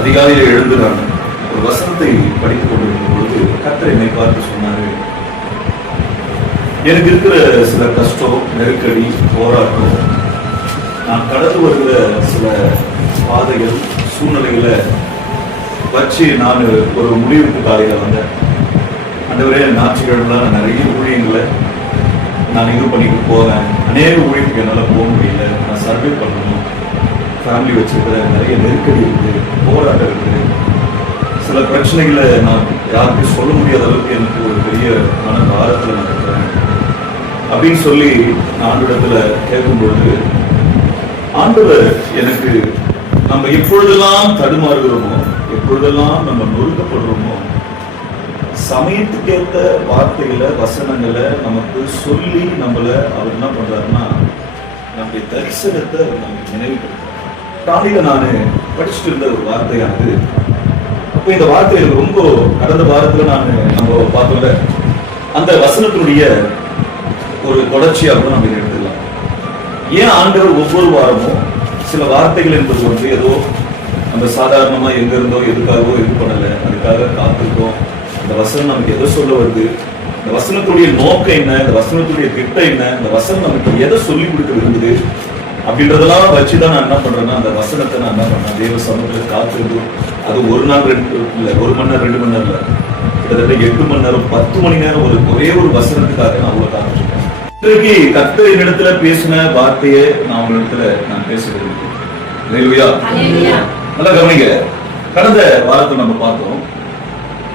அதிகாலையில் எழுந்து நான் ஒரு வசனத்தை படித்துக் கொண்டிருக்கும் பொழுது கர்த்தர் என்னை பார்த்து சொன்னாரு, எனக்கு இருக்கிற சில கஷ்டம், நெருக்கடி, போராட்டம், நான் கடந்து வருகிற சில பாதைகள், சூழ்நிலைகளை வச்சு நான் ஒரு முடிவுக்கு காலையில் வந்தேன். ஆண்டவரே, ஞாயிற்றுக்கிழமை நான் நிறைய ஊழியங்களை நான் இது பண்ணிட்டு போவேன். அநேக ஊழியத்துக்கு என்னால் போக முடியல. நான் சர்வே பண்ணணும், ஃபேமிலி வச்சிருக்கிற நிறைய நெருக்கடி இருக்குது, போராட்டம் இருக்குது, சில பிரச்சனைகளை நான் யாருக்கும் சொல்ல முடியாத அளவுக்கு எனக்கு ஒரு பெரிய மன பாரத்தில் நான் இருக்கிறேன் அப்படின்னு சொல்லி நான் ஆண்டவரிடத்துல கேட்கும்பொழுது, ஆண்டவர் எனக்கு நம்ம எப்பொழுதெல்லாம் தடுமாறுகிறோமோ, எப்பொழுதெல்லாம் நம்ம நொறுக்கப்படுறோமோ, சமயத்துக்கேற்ற வார்த்தைகளை, வசனங்களை நமக்கு சொல்லி நம்மள அவர் என்ன பண்றாருன்னா, நம்முடைய தரிசனத்தை நமக்கு நினைவுபடுத்துறாரு. காலையில நான் படிச்சுட்டு இருந்த ஒரு வார்த்தையானது, அப்போ இந்த வார்த்தை எனக்கு ரொம்ப கடந்த வாரத்துல நம்ம பார்த்தோம்ல, அந்த வசனத்தினுடைய ஒரு தொடர்ச்சியாக நம்ம இதை எடுத்துக்கலாம். ஏன் ஆண்டவர் ஒவ்வொரு வாரமும் சில வார்த்தைகள் என்பது வந்து ஏதோ நம்ம சாதாரணமா எங்க இருந்தோ எதுக்காகவோ இது பண்ணல, அதுக்காக காத்திருக்கோம். இந்த வசனம் நமக்கு எதை சொல்ல வருது, இந்த வசனத்துடைய நோக்கம் என்ன, இந்த வசனத்துடைய திட்டம் என்ன, இந்த வசனம் நமக்கு எதை சொல்லி கொடுக்க விரும்புது அப்படின்றதெல்லாம் வச்சுதான் நான் என்ன பண்றேன்னா, அந்த வசனத்தை நான் என்ன பண்றேன், தேவ சமூகத்தில் காத்திருந்து, அது ஒரு நாள் இல்லை, 1 மணி நேரம் 2 மணி நேரம் இல்லை, கிட்டத்தட்ட 8 மணி நேரம் 10 மணி நேரம் ஒரே ஒரு வசனத்துக்காக நான் அவ்வளவு காத்திருக்கேன். இன்றைக்கு கர்த்தர் என்னிடத்துல பேசின வார்த்தையை நான் உங்களிடத்துல நான் பேசுகிறேன். நல்லா கவனிங்க. கடந்த வாரத்தை நம்ம பார்த்தோம்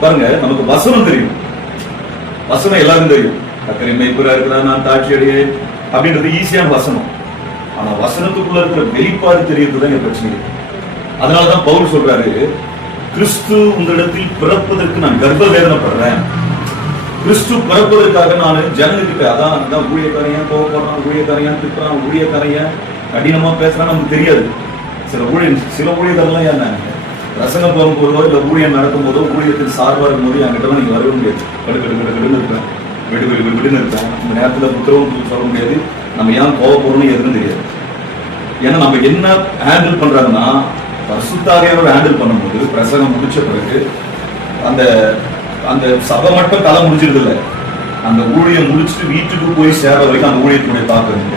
பாருங்க, நமக்கு வசனம் தெரியும், வசனம் எல்லாரும் தெரியும். கர்த்தர் என்னை இப்ப இருக்கிறார், நான் தாட்சி அடையேன் அப்படின்றது ஈஸியான வசனம். ஆனா வசனத்துக்குள்ள இருக்கிற வெளிப்பாடு தெரியறதுதான் என் பிரச்சனை. அதனாலதான் பவுல் சொல்றாரு, கிறிஸ்து உங்களிடத்தில் பிறப்பதற்கு நான் கர்ப்ப வேதனைப்படுறேன். கிறிஸ்து பிறப்பதற்காக நான் ஜனங்கிட்ட, அதான் ஊழியக்காரையன் கோவப்படுறான், ஊழியக்காரையன் திட்டுறான், ஊழியக்காரையன் கடினமா பேசுறான்னு நமக்கு தெரியாது. சில ஊழியக்காரெல்லாம் என்ன ரசங்கம் போகும்போதோ இல்ல ஊழியம் நடக்கும் போதோ ஊழியத்தில் சார்பா இருக்கும் போது என்கிட்ட நீங்க வரவே முடியாது. கடுன்னு இருப்பேன், விடுன்னு இருப்பேன். இந்த நேரத்துல புத்திரவும் சொல்ல முடியாது, நம்ம ஏன் கோவப்படுறோம்னு எதுன்னு தெரியாது. ஏன்னா நம்ம என்ன ஹேண்டில் பண்றாங்கன்னா, பரிசுத்தாவியானவர் ஹேண்டில் பண்ணும்போது பிரசங்கம் முடிச்ச பிறகு அந்த சபை மட்டும் கதை முடிஞ்சிருது இல்லை, அந்த ஊழியம் முடிச்சுட்டு வீட்டுக்கு போய் சேர வரைக்கும் அந்த ஊழியத்தினுடைய தாக்கம்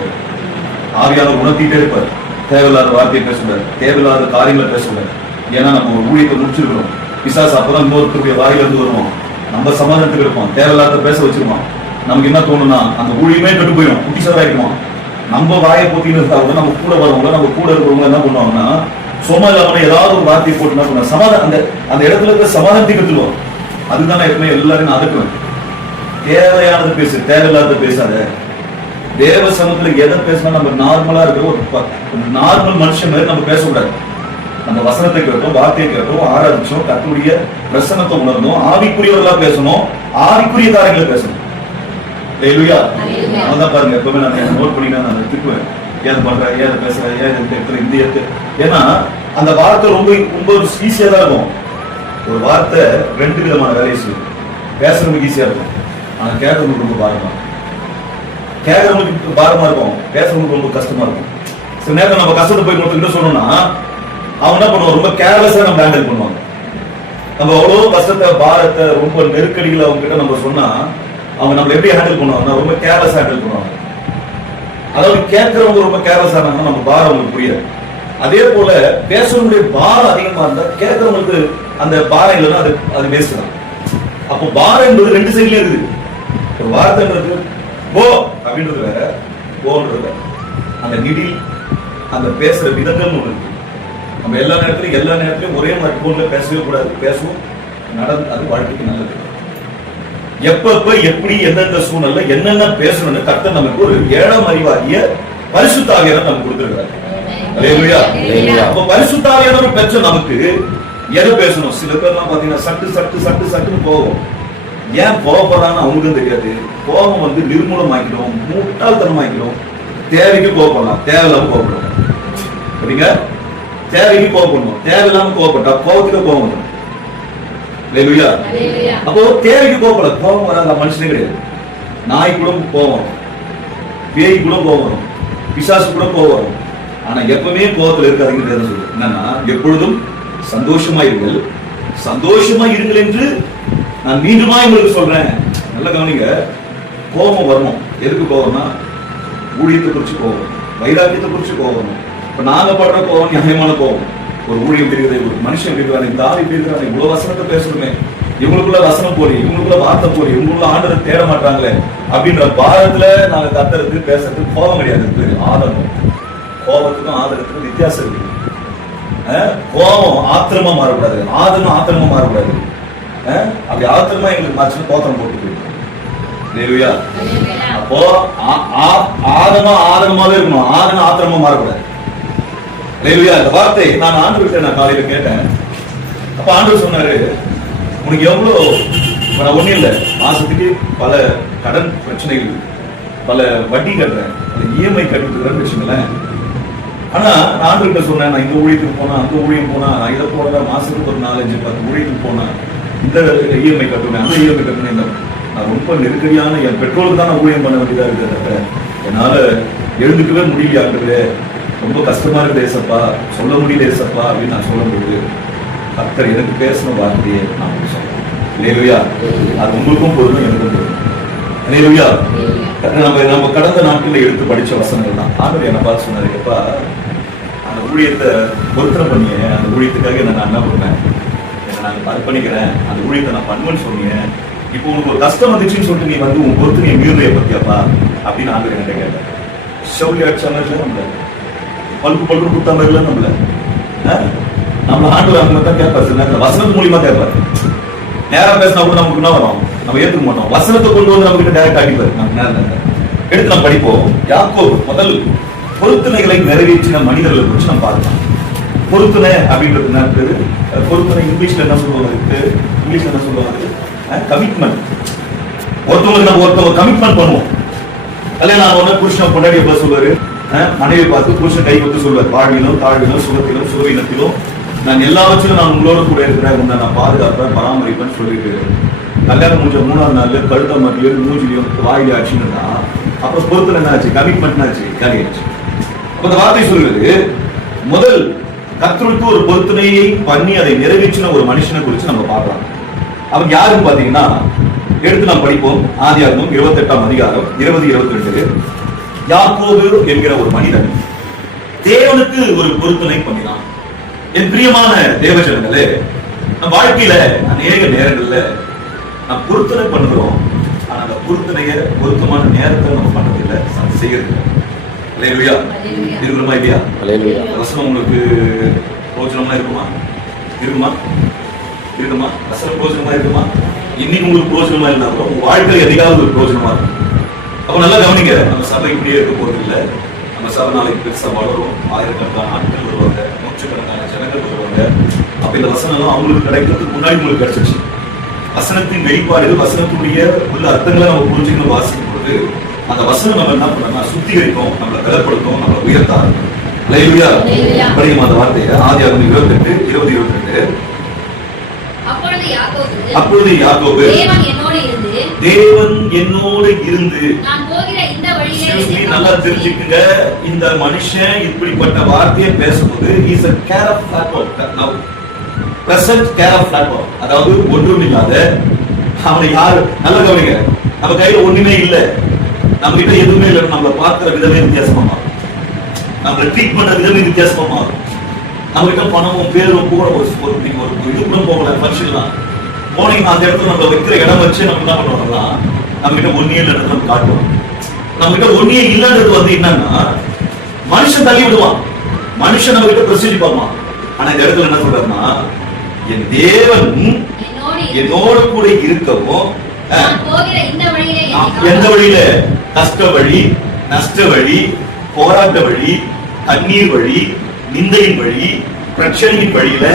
ஆவியானவர் உணர்த்திட்டே இருப்பார். தேவையில்லாத வார்த்தையை பேசக்கூடாது, தேவையில்லாத காரியங்களை பேசக்கூடாது. ஏன்னா நம்ம ஒரு ஊழியத்தை முடிச்சிருக்கிறோம். பிசாசு அப்பதான் இன்னொருத்தருடைய வாயில இருந்து வருவோம், நம்ம சமாதானத்துக்கு இருப்போம், தேவையில்லாத பேச வச்சிருவோம். நமக்கு என்ன தோணும்னா, அந்த ஊழியமே கெட்டு போயிடும், குட்டிசாராயிருக்குமா. நம்ம வாயை போத்தின்னு இருந்தாங்க, நம்ம கூட வரவங்க, நம்ம கூட இருக்கிறவங்க என்ன பண்ணுவாங்கன்னா, சும்மா இல்லாம ஏதாவது ஒரு வார்த்தையை போட்டு என்ன பண்ணுவாங்க, சமாதானம் அந்த இடத்துல இருக்கிற சமாதானத்தை கற்றுருவோம். அதுதான் எப்பவுமே எல்லாரும் நான் அதுக்குவேன். தேவையானது பேசு, தேவையில்லாத பேசாத. தேவ சமூகத்துல எதை பேசினா நம்ம நார்மலா இருக்கிற ஒரு நார்மல் மனுஷன் மாதிரி நம்ம பேசக்கூடாது. நம்ம வசனத்தை கேட்டோம், வார்த்தையை கேட்டோம், ஆராய்ச்சோம், கர்த்தருடைய பிரசன்னத்தை உணர்ந்தோம், ஆவிக்குரியவர்களா பேசணும், ஆவிக்குரிய காரியங்களை பேசணும். அதான் பாருங்க, எப்பவுமே நான் நோட் பண்ணி நான் திட்டுவேன், ஏன் பண்ற, ஏன் பேசுற, ஏன் இந்த ஏன்னா அந்த வார்த்தை ரொம்ப ஈஸியா தான் இருக்கும். ஒரு வார்த்தை 2 விதமான வேலையை செய்யும். பேசுறவங்களுக்கு ஈஸியா இருக்கும், ஆனா கேட்கறவங்களுக்கு ரொம்ப பாரமா இருக்கும். கேட்கறவங்களுக்கு பாரமா இருக்கும், பேசுறவங்களுக்கு ரொம்ப கஷ்டமா இருக்கும். சில நேரம் நம்ம கஷ்டத்தை போய் கொடுத்துக்கிட்ட சொன்னோம்னா அவங்க என்ன பண்ணுவோம், ரொம்ப கேர்லெஸ்ஸா நம்ம ஹேண்டில் பண்ணுவாங்க. நம்ம அவ்வளவு கஷ்டத்தை, பாரத்தை, ரொம்ப நெருக்கடிகளை அவங்க கிட்ட நம்ம சொன்னா அவங்க நம்ம எப்படி ஹேண்டில் பண்ணுவாங்கன்னா ரொம்ப கேர்லெஸ்ஸா ஹேண்டில் பண்ணுவாங்க. அதாவது கேட்கறவங்க ரொம்ப கேர்லெஸ்ஸா இருந்தாங்கன்னா நம்ம பாரம் அவங்களுக்கு புரியாது. அதே போல பேசுறவங்களுடைய பாரம் அதிகமா இருந்தா கேட்கறவங்களுக்கு அந்த பாரம் இல்லைன்னா அது வேஸ்ட் தான். அப்போ பாரம் என்பது 2 சைட்லயும் இருக்குது. ஒரு வார்த்தைன்றது போ அப்படின்றது வேற, போன்றது வேற. அந்த நிதி, அந்த பேசுற விதங்கள் ஒண்ணு இருக்கு. நம்ம எல்லா நேரத்திலையும் ஒரே மாதிரி போன்ல பேசவே கூடாது. பேசுவோம், அது வாழ்க்கைக்கு நல்லது. எப்ப எப்படி எந்தெந்த சூழ்நிலை என்னென்ன பேசணும்னு கர்த்தர் நமக்கு ஒரு 7ஆம் அறிவாகிய பரிசுத்த ஆவியானவர் நமக்கு கொடுத்திருக்கிறார். அல்லேலூயா. அப்ப பரிசுத்த ஆவியானவர் பெற்ற நமக்கு எதை பேசணும். சில பேர்லாம் பாத்தீங்கன்னா சட்டுன்னு போவோம். ஏன் கோவப்படுறான்னு அவங்களுக்கும் தெரியாது. கோபம் வந்து நிர்மூலமாக்கிடும், முட்டாள்தனமாக்கிடும். தேவைக்கு கோவப்படலாம், தேவையில்லாம கோவப்படலாம். அப்படிங்க, தேவைக்கு கோவப்படணும், தேவையில்லாம கோவப்பட்டா கோவத்துக்கு கோவம் வந்துடும். அப்போ தேவைக்கு கோவப்பட, கோபம் வராத மனுஷனே கிடையாது. நாய் கூட கோவம் வரும், பேய் கூட கோவம் வரும், பிசாசு கூட கோவம் வரும். ஆனா எப்பவுமே கோவத்துல இருக்காதுங்கிறது சொல்லுது. என்னன்னா எப்பொழுதும் சந்தோஷமா இருங்கள், சந்தோஷமா இருங்கள் என்று நான் மீண்டுமா உங்களுக்கு சொல்றேன். நல்ல கவனிங்க. கோபம் வரணும். எதுக்கு கோபம்னா ஊழியத்தை குறிச்சு கோபம், வைராக்கியத்தை குறிச்சு கோபம். இப்ப நாங்க படுற கோபம் நியாயமான கோபம். ஒரு ஊழியம் இருக்கிறது, ஒரு மனுஷன் இருக்கிறாங்க, இந்த ஆள் இருக்கிறாங்க, இவ்வளவு வசனத்தை பேசணுமே, இவங்களுக்குள்ள வசனம் போறி, இவங்களுக்குள்ள வார்த்தை போறி, இவங்களுக்குள்ள ஆண்டரை தேட மாட்டாங்களே அப்படின்ற பாரத்துல நாங்க கத்துறது பேசுறதுக்கு கோபம் கிடையாது. ஆதரவு. கோபத்துக்கும் ஆதரத்துக்கும் வித்தியாசம் இருக்கு. கோபம் ஆத்திரமா மாறக்கூடாது, ஆதரவும் ஆத்திரமா மாறக்கூடாது. அப்படி ஆத்திரமா எங்களுக்கு மாச்சுன்னு கோத்திரம் போட்டு போயிடும். அப்போ ஆதரமாவே இருக்கணும், ஆதரமா ஆத்திரமா மாறக்கூடாது. இந்த வார்த்தை நான் ஆண்டு நான் காலையில கேட்டேன். அப்ப ஆண்டு சொன்னாரு, உனக்கு எவ்வளவு, நான் ஒண்ணும் இல்லை, மாசத்துக்கு பல கடன் பிரச்சனைகள், பல வட்டி கட்டுறேன், இஎம்ஐ கட்டிட்டு வச்சுங்களேன். ஆனா நான் ஆண்டு சொன்னேன், நான் இந்த ஊழியத்துக்கு போனா, அந்த ஊழியம் போனா, நான் இதை போன மாசத்துக்கு ஒரு 4-5-10 ஊழியத்துக்கு போனா, இந்த இஎம்ஐ கட்டுவேன், அந்த இஎம்ஐ கட்டுவேன். நான் ரொம்ப நெருக்கடியான என் பெட்ரோலுக்கு தான் நான் ஊழியம் பண்ண வேண்டியதா இருக்கிறத என்னால எழுந்துக்கவே முடியல. ஆண்டுவே ரொம்ப கஷ்டமா இருக்கு ஏசப்பா, சொல்ல முடியல ஏசப்பா அப்படின்னு நான் சொல்லும்போது கர்த்தர் எனக்கு பேசின வார்த்தையை நான் சொல்றேன். இல்லையா? அது உங்களுக்கும் பொருளும் எனக்கும் பொருளும். இல்லையா? நம்ம கடந்த நாட்களில் எடுத்து படிச்ச வசனங்கள் தான். ஆண்டவர் என்ன பார்த்து சொன்னாரு, எப்பா அந்த ஊழியத்தை பொருத்தனை பண்ணிய, அந்த ஊழியத்துக்காக நான் என்ன பண்ணேன், நான் அர்ப்பணிக்கிறேன், அந்த ஊழியத்தை நான் பண்ணுவேன்னு சொன்னீங்க. இப்போ உனக்கு ஒரு கஷ்டம் வந்துச்சுன்னு சொல்லிட்டு நீ வந்து உன் பொறுத்து நீ மீறுதைய பத்தியாப்பா அப்படின்னு ஆண்டவர் என்கிட்ட கேட்டேன். ஷவுலி அடிச்சாங்க நம்மள, பல்கு பல்கு குத்தாம இல்லை நம்மள, நம்ம ஆண்டவர் அவங்க தான் கேட்பாரு, வசனத்து மூலியமா கேட்பாரு. நேரம் பேசினா கூட நமக்கு என்ன வரும், நம்ம ஏற்றுக்க மாட்டோம். வசனத்தை கொண்டு வந்து நம்ம கிட்ட டைரக்ட் ஆகிப்பாரு. நம்ம நேரம் எடுத்து நம்ம படிப்போம். யாக்கோபு முதல் பொருத்தனைகளை நிறைவேற்றின மனிதர்களை குறித்து நம்ம பார்க்கலாம். பொருத்தனை அப்படின்றது என்ன பேரு? பொருத்தனை இங்கிலீஷ்ல என்ன சொல்லுவாங்க, இங்கிலீஷ்ல என்ன சொல்லுவாங்க, கமிட்மெண்ட். ஒருத்தவங்களுக்கு நம்ம ஒருத்தவங்க கமிட்மெண்ட் பண்ணுவோம். கல்யாணம் ஆனவங்க புருஷன் பொண்டாடி எப்ப சொல்லுவாரு, மனைவி பார்த்து புருஷன் கை கொடுத்து சொல்லுவார், வாழ்விலும் தாழ்விலும் சுகத்திலும் சுகவீனத்திலும் நான் எல்லாவற்றிலும் நான் உங்களோட கூட இருக்கிறேன், உன்னை நான் பாதுகாப்பேன் பராமரிப்பேன்னு சொல்லிட்டு கல்யாணம் முடிஞ்ச 3ஆவது நாள் கழுத்த மட்டியும் மூஞ்சிலையும் வாயில ஆச்சுன்னா அப்புறம் பொருத்தனை என்ன ஆச்சு, கமிட்மெண்ட் ஆச்சு, காலியாச்சு. அப்ப இந்த வார்த்தை சொல்லுது, முதல் கர்த்தருக்கு ஒரு பொருத்தனையை பண்ணி அதை நிறைவேற்றின ஒரு மனுஷனை குறித்து நம்ம பார்க்கலாம். அவங்க யாருன்னு பாத்தீங்கன்னா, எடுத்து நாம் படிப்போம். ஆதியாகமம் 28ஆம் அதிகாரம் 20-22. யாக்கோபு என்கிற ஒரு மனிதன் தேவனுக்கு ஒரு பொருத்தனை பண்ணினான். என் பிரியமான தேவஜனங்களே, நம் வாழ்க்கையில அநேக நேரங்கள்ல நாம் பொருத்தனை பண்ணுறோம். ஆனா அந்த பொருத்தனைய பொருத்தமான நேரத்தை நம்ம பண்ணதில்லை, செய்யறது இல்லையா? இருக்குமா இல்லையா? வசனம் உங்களுக்கு பிரோஜனமா இருக்குமா? இருக்குமா? இருக்குமா? வசனம் பிரோஜனமா இருக்குமா? இன்னைக்கு உங்களுக்கு பிரோஜனமா இருந்தா கூட உங்க வாழ்க்கையில் எதையாவது ஒரு பிரோஜனமா இருக்கும். அப்ப நல்லா கவனிங்க, நம்ம சபை இப்படியே இருக்க போறது இல்லை. நம்ம சபை நாளைக்கு பெருசா வளரும், ஆயிரக்கணக்கான ஆட்கள் வருவாங்க, நூற்றுக்கணக்கான ஜனங்கள் வருவாங்க. அப்ப இந்த வசனம் எல்லாம் அவங்களுக்கு கிடைக்கிறதுக்கு முன்னாடி உங்களுக்கு கிடைச்சிருச்சு. வசனத்தின் வெளிப்பாடுகள், வசனத்துடைய உள்ள அர்த்தங்களை நம்ம புரிஞ்சுக்கணும். வாசிக்கும் பொழுது அந்த வசனம் நம்ம என்ன பண்ணா சுத்திகரிக்கும், நம்மளை பலப்படுத்தும், நம்மளை உயர்த்தாரு. படிக்கும் அந்த வார்த்தையை ஆதியாகமம் 28:20-22. அப்பொழுது யாக்கோபு தேவன் என்னோடு இருந்து, நல்லா தெரிஞ்சுக்குங்க, இந்த மனுஷன் இப்படிப்பட்ட வார்த்தையை பேசும்போது is a care of flatbot. now present care of flatbot, அதாவது ஒன்றும் இல்லாத அவனை யாரு, நல்லா கவனிங்க, நம்ம கையில ஒண்ணுமே இல்லை, நம்ம கிட்ட எதுவுமே இல்லை, நம்மளை பார்க்கிற விதமே வித்தியாசமா மாறும், நம்மளை ட்ரீட் பண்ண விதமே வித்தியாசமா மாறும். நம்ம கிட்ட பணமும் பேரும் கூட ஒரு இது கூட போகல, ஃபங்க்ஷன்லாம் போனீங்கன்னா அந்த இடத்துல நம்ம வைக்கிற இடம் வச்சு நம்ம என்ன பண்ணுவோம்னா, நம்ம கிட்ட ஒன்னே இல்லைன்னு நம்ம காட்டுவோம். நம்ம கிட்ட ஒன்னே இல்லைன்றது வந்து என்னன்னா, மனுஷன் தள்ளி விடுவான், மனுஷன் நம்ம கிட்ட பிரசித்தி பார்ப்பான். ஆனா இந்த இடத்துல என்ன சொல்றாருன்னா, என் தேவன் என்னோட கூட இருக்கவும், எந்த வழியில, கஷ்ட வழி, நஷ்ட வழி, போராட்ட வழி, கண்ணீர் வழி, நிந்தையின் வழி, பிரச்சனையின் வழியில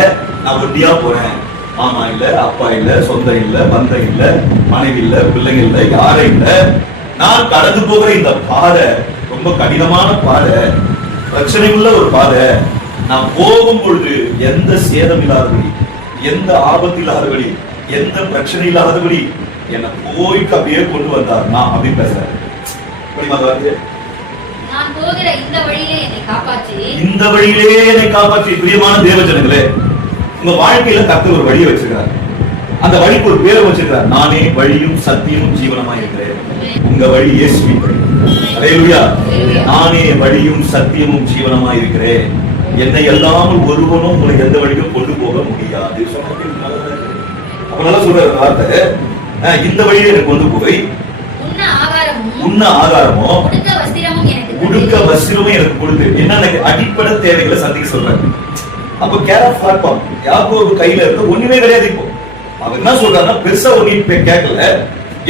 நான் ஒட்டியா போறேன். மாமா இல்ல, அப்பா இல்ல, சொந்தம் இல்ல, பந்தம் இல்ல, மனைவி இல்ல, பிள்ளைங்க இல்ல, யாரும் இல்ல. நான் கடந்து போகிற இந்த பாதை ரொம்ப கடினமான பாதை, பிரச்சனை உள்ள ஒரு பாதை. நான் போகும் பொழுது எந்த சேதம் இல்லாதபடி, எந்த ஆபத்து இல்லாதபடி, எந்த பிரச்சனை இல்லாதபடி என்னை போய்க்கு அப்படியே கொண்டு வந்தார். நான் அப்படின்னு பேசுறேன். இந்த வழியிலே என்னை காப்பாற்றி, பிரியமான தேவஜனங்களே, உங்க வாழ்க்கையில கர்த்தர் ஒரு வழியை வச்சிருக்காரு. அந்த வழிக்கு ஒரு பேரை வச்சிருக்காரு. நானே வழியும் சத்தியமும் ஜீவனமா இருக்கிறேன். உங்க வழி இயேசுவின் வழி. அல்லேலூயா. நானே வழியும் சத்தியமும் ஜீவனமா இருக்கிறேன். என்னை எல்லாமல் ஒருவனும் உங்களை எந்த வழிக்கும் கொண்டு போக முடியாது. அப்ப நல்லா சொல்ற வார்த்தை, இந்த வழியை எனக்கு கொண்டு போய் உண்ண ஆகாரமோ உடுக்க வஸ்திரமும் எனக்கு கொடுத்து என்ன அடிப்படை தேவைகளை சந்திக்க சொல்றாங்க. அப்ப கேர் ஆஃப் ஹார்ட் யாக்கோபு கையில இருக்க ஒண்ணுமே கிடையாது. இப்போ அவர் என்ன சொல்றாருன்னா, பெருசா ஒண்ணு கேட்கல,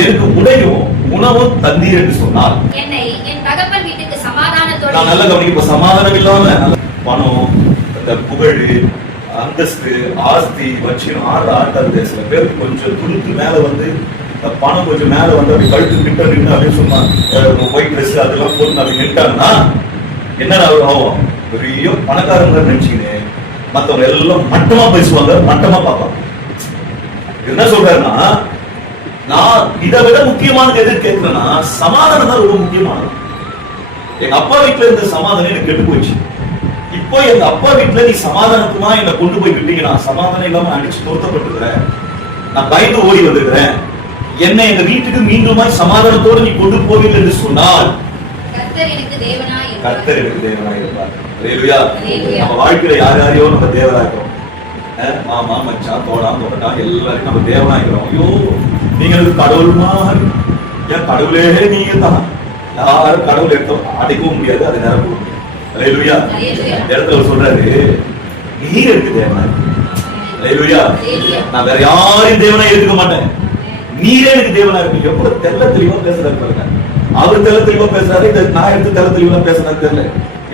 எனக்கு உடையும் உணவும் தந்தீர் என்று சொன்னால் நான் நல்ல கவனிக்க. இப்ப சமாதானம் இல்லாம பணம், இந்த புகழ், அந்தஸ்து, ஆஸ்தி வச்சு ஆடுறது சில பேருக்கு கொஞ்சம் துணிக்கு மேல வந்து பணம் கொஞ்சம் மேல வந்து அப்படி கழுத்து கிட்ட நின்று அப்படின்னு சொன்னா ஒயிட் ட்ரெஸ் அதெல்லாம் போட்டு அப்படி நின்ட்டாங்கன்னா என்னடா ஆகும்? பெரிய பணக்காரங்க நினைச்சுக்கினு மத்தவங்க எல்லாம் மட்டமா பேசுவாங்க, மட்டமா பார்ப்பாங்க. என்ன சொல்றாருன்னா, நான் இதை விட முக்கியமானது எது கேட்கிறேன்னா, சமாதானம் தான் ரொம்ப முக்கியமானது. எங்க அப்பா வீட்டுல இருந்த சமாதானம் எனக்கு கெட்டு போச்சு. இப்போ எங்க அப்பா வீட்டுல நீ சமாதானத்துமா என்னை கொண்டு போய் விட்டீங்கன்னா, சமாதானம் இல்லாம அடிச்சு தோர்த்தப்பட்டிருக்கிறேன், நான் பயந்து ஓடி வந்திருக்கிறேன், என்னை எங்க வீட்டுக்கு மீண்டும் சமாதானத்தோடு நீ கொண்டு போவீர்கள் என்று சொன்னால் கர்த்தர் எனக்கு தேவனாய் இருப்பார். அல்லேலூயா. நம்ம வாழ்க்கையில யார் யாரையோ நம்ம தேவனாகிறோம். மாமா, மச்சான், தோடா, தோட்டா எல்லாரும் நம்ம தேவனாகிறோம். ஐயோ நீங்களுக்கு கடவுள் மாதிரி, ஏன் கடவுளே நீங்க தான். யாரும் கடவுள் எடுத்தோம் அடைக்கவும் முடியாது, அது நிரப்ப முடியாது. அல்லேலூயா. இடத்துல சொல்றாரு, நீர் எனக்கு தேவனாய். அல்லேலூயா. நான் வேற யாரையும் தேவனாய் இருக்க மாட்டேன், நீரே எனக்கு தேவனா இருக்கு. எவ்வளவு தெல்ல தெளிவா பேசுறாரு பாருங்க. அவர் தெல்ல தெளிவா பேசுறாரு, நான் எடுத்து தெல்ல தெளிவா பேசுறாரு தெரியல.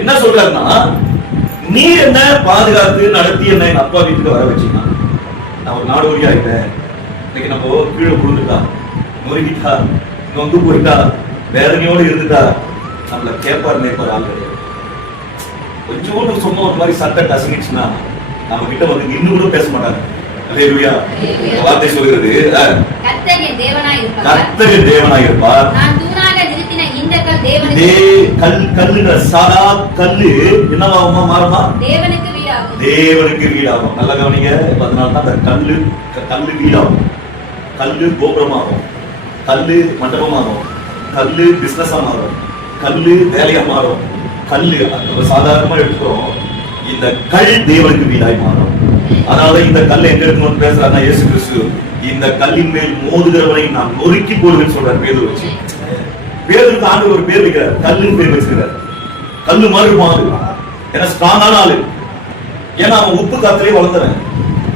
என்ன சொல்றாருன்னா, நீர் என்ன பாதுகாத்து நடத்தி என்ன என் அப்பா வீட்டுக்கு வர வச்சீங்கன்னா, நான் ஒரு நாடு வழியா ஆயிட்டேன். இன்னைக்கு நம்ம கீழே விழுந்துட்டா, நொறுக்கிட்டா, நொந்து போயிட்டா, வேதனையோடு இருந்துட்டா, நம்மள கேப்பார் நேப்பார் ஆள் கிடையாது. கொஞ்சோண்டு சொன்ன ஒரு மாதிரி சட்டை கசங்கிச்சுன்னா நம்ம கிட்ட வந்து இன்னும் கூட பேச மாட்டாங்க. அல்லேலூயா. வார்த்தை சொல்கிறது, கர்த்தர் என் தேவனாய் இருப்பார். நான் தூணாக நிறுத்தின இந்த கல் தேவனுக்கு கல்லுன்ற சாதா கல்லு என்னவாகுமா மாறுமா? தேவனுக்கு வீடாகும். நல்ல கவனிங்க. அதனால தான் அந்த கல்லு வீடாகும், கல்லு கோபுரமாகும், கல்லு மண்டபமாகும், கல்லு பிசினஸா மாறும், கல்லு வேலையா மாறும். கல்லு சாதாரணமா எடுத்துக்கிறோம், இந்த கல் தேவனுக்கு வீடாய் மாறும். அதனால இந்த கல் எங்க இருக்கணும்னு பேசுறாருன்னா, இயேசு கிறிஸ்து இந்த கல்லின் மேல் மோதுகிறவனை நான் நொறுக்கி போடுவேன்னு சொல்றாரு. பேதுரு வச்சு, பேதுருக்கு ஆண்டு ஒரு பேர் வைக்கிறார், கல்லுன்னு பேர் வச்சிருக்காரு. கல்லு மாதிரி மாறு, ஏன்னா ஸ்ட்ராங்கான ஆளு. ஏன்னா அவன் உப்பு காத்திலே வளர்ந்தவன்,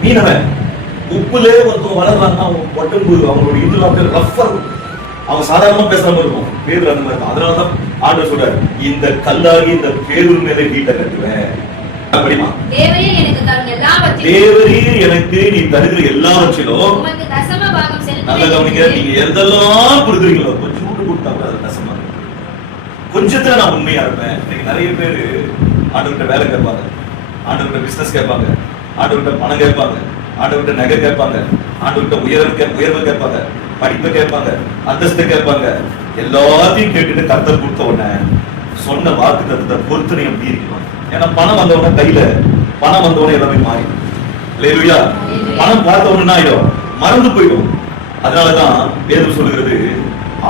மீனவன். உப்புலே ஒருத்தவங்க வளர்றாங்கன்னா அவன் உடம்பு அவங்களோட இதுல அப்படியே ரஃபா இருக்கும், அவன் சாதாரணமா பேசுற மாதிரி இருக்கும். பேதுரு அந்த மாதிரி. அதனாலதான் ஆண்டவர் சொல்றாரு, இந்த கல்லாகி இந்த பேதுரு மேலே வீட்டை கட்டுவேன். தேவரீர் எனக்கு நீ தருகிற எல்லாவற்றிலும் நல்ல கவனிங்க. நீங்க எதெல்லாம் கொடுக்குறீங்களோ கொஞ்சம் கொடுத்தா கூட அது தசமா. கொஞ்சத்துல நான் உண்மையா இருப்பேன். இன்னைக்கு நிறைய பேரு ஆண்டவர்கிட்ட வேலை கேட்பாங்க, ஆண்டவர்கிட்ட பிசினஸ் கேட்பாங்க, ஆண்டவர்கிட்ட பணம் கேட்பாங்க, ஆண்டவர்கிட்ட நகை கேட்பாங்க, ஆண்டவர்கிட்ட உயர்வு கேட்பாங்க, படிப்பை கேட்பாங்க, அந்தஸ்தை கேட்பாங்க. எல்லாத்தையும் கேட்டுட்டு கர்த்தர் கொடுத்த உடனே சொன்ன வாக்கு தத்துவத்தை பொறுத்தனையும் மீறிக்குவாங்க. ஏன்னா பணம் வந்தவன கையில பணம் வந்தவன எல்லாமே மாறி. அல்லேலூயா. பணம் பார்த்த உடனே ஆயிடும், மறந்து போயிடும். அதனாலதான் வேதம் சொல்லுகிறது,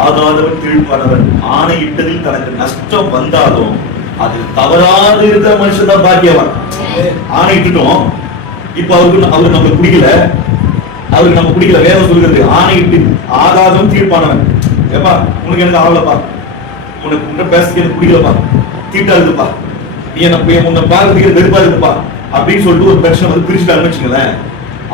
ஆகாதவன் கீழ்ப்பானவன், ஆணையிட்டதில் தனக்கு நஷ்டம் வந்தாலும் அது தவறாது இருக்கிற மனுஷன் தான் பாக்கியவன். ஆணையிட்டுட்டோம், இப்ப அவரு நம்ம குடிக்கல, அவருக்கு நம்ம குடிக்கல. வேதம் சொல்லுகிறது, ஆணையிட்டு ஆகாதவன் கீழ்ப்பானவன். ஏப்பா உனக்கு எனக்கு ஆகலப்பா, உனக்கு பேசுறது எனக்கு குடிக்கலப்பா, தீட்டா இருக்குப்பா, நீ என்ன உன்னை பார்க்கறதுக்கு வெறுப்பா இருக்குப்பா அப்படின்னு சொல்லிட்டு ஒரு பிரச்சனை வந்து பிரிச்சுட்டாங்கன்னு வச்சுங்களேன்.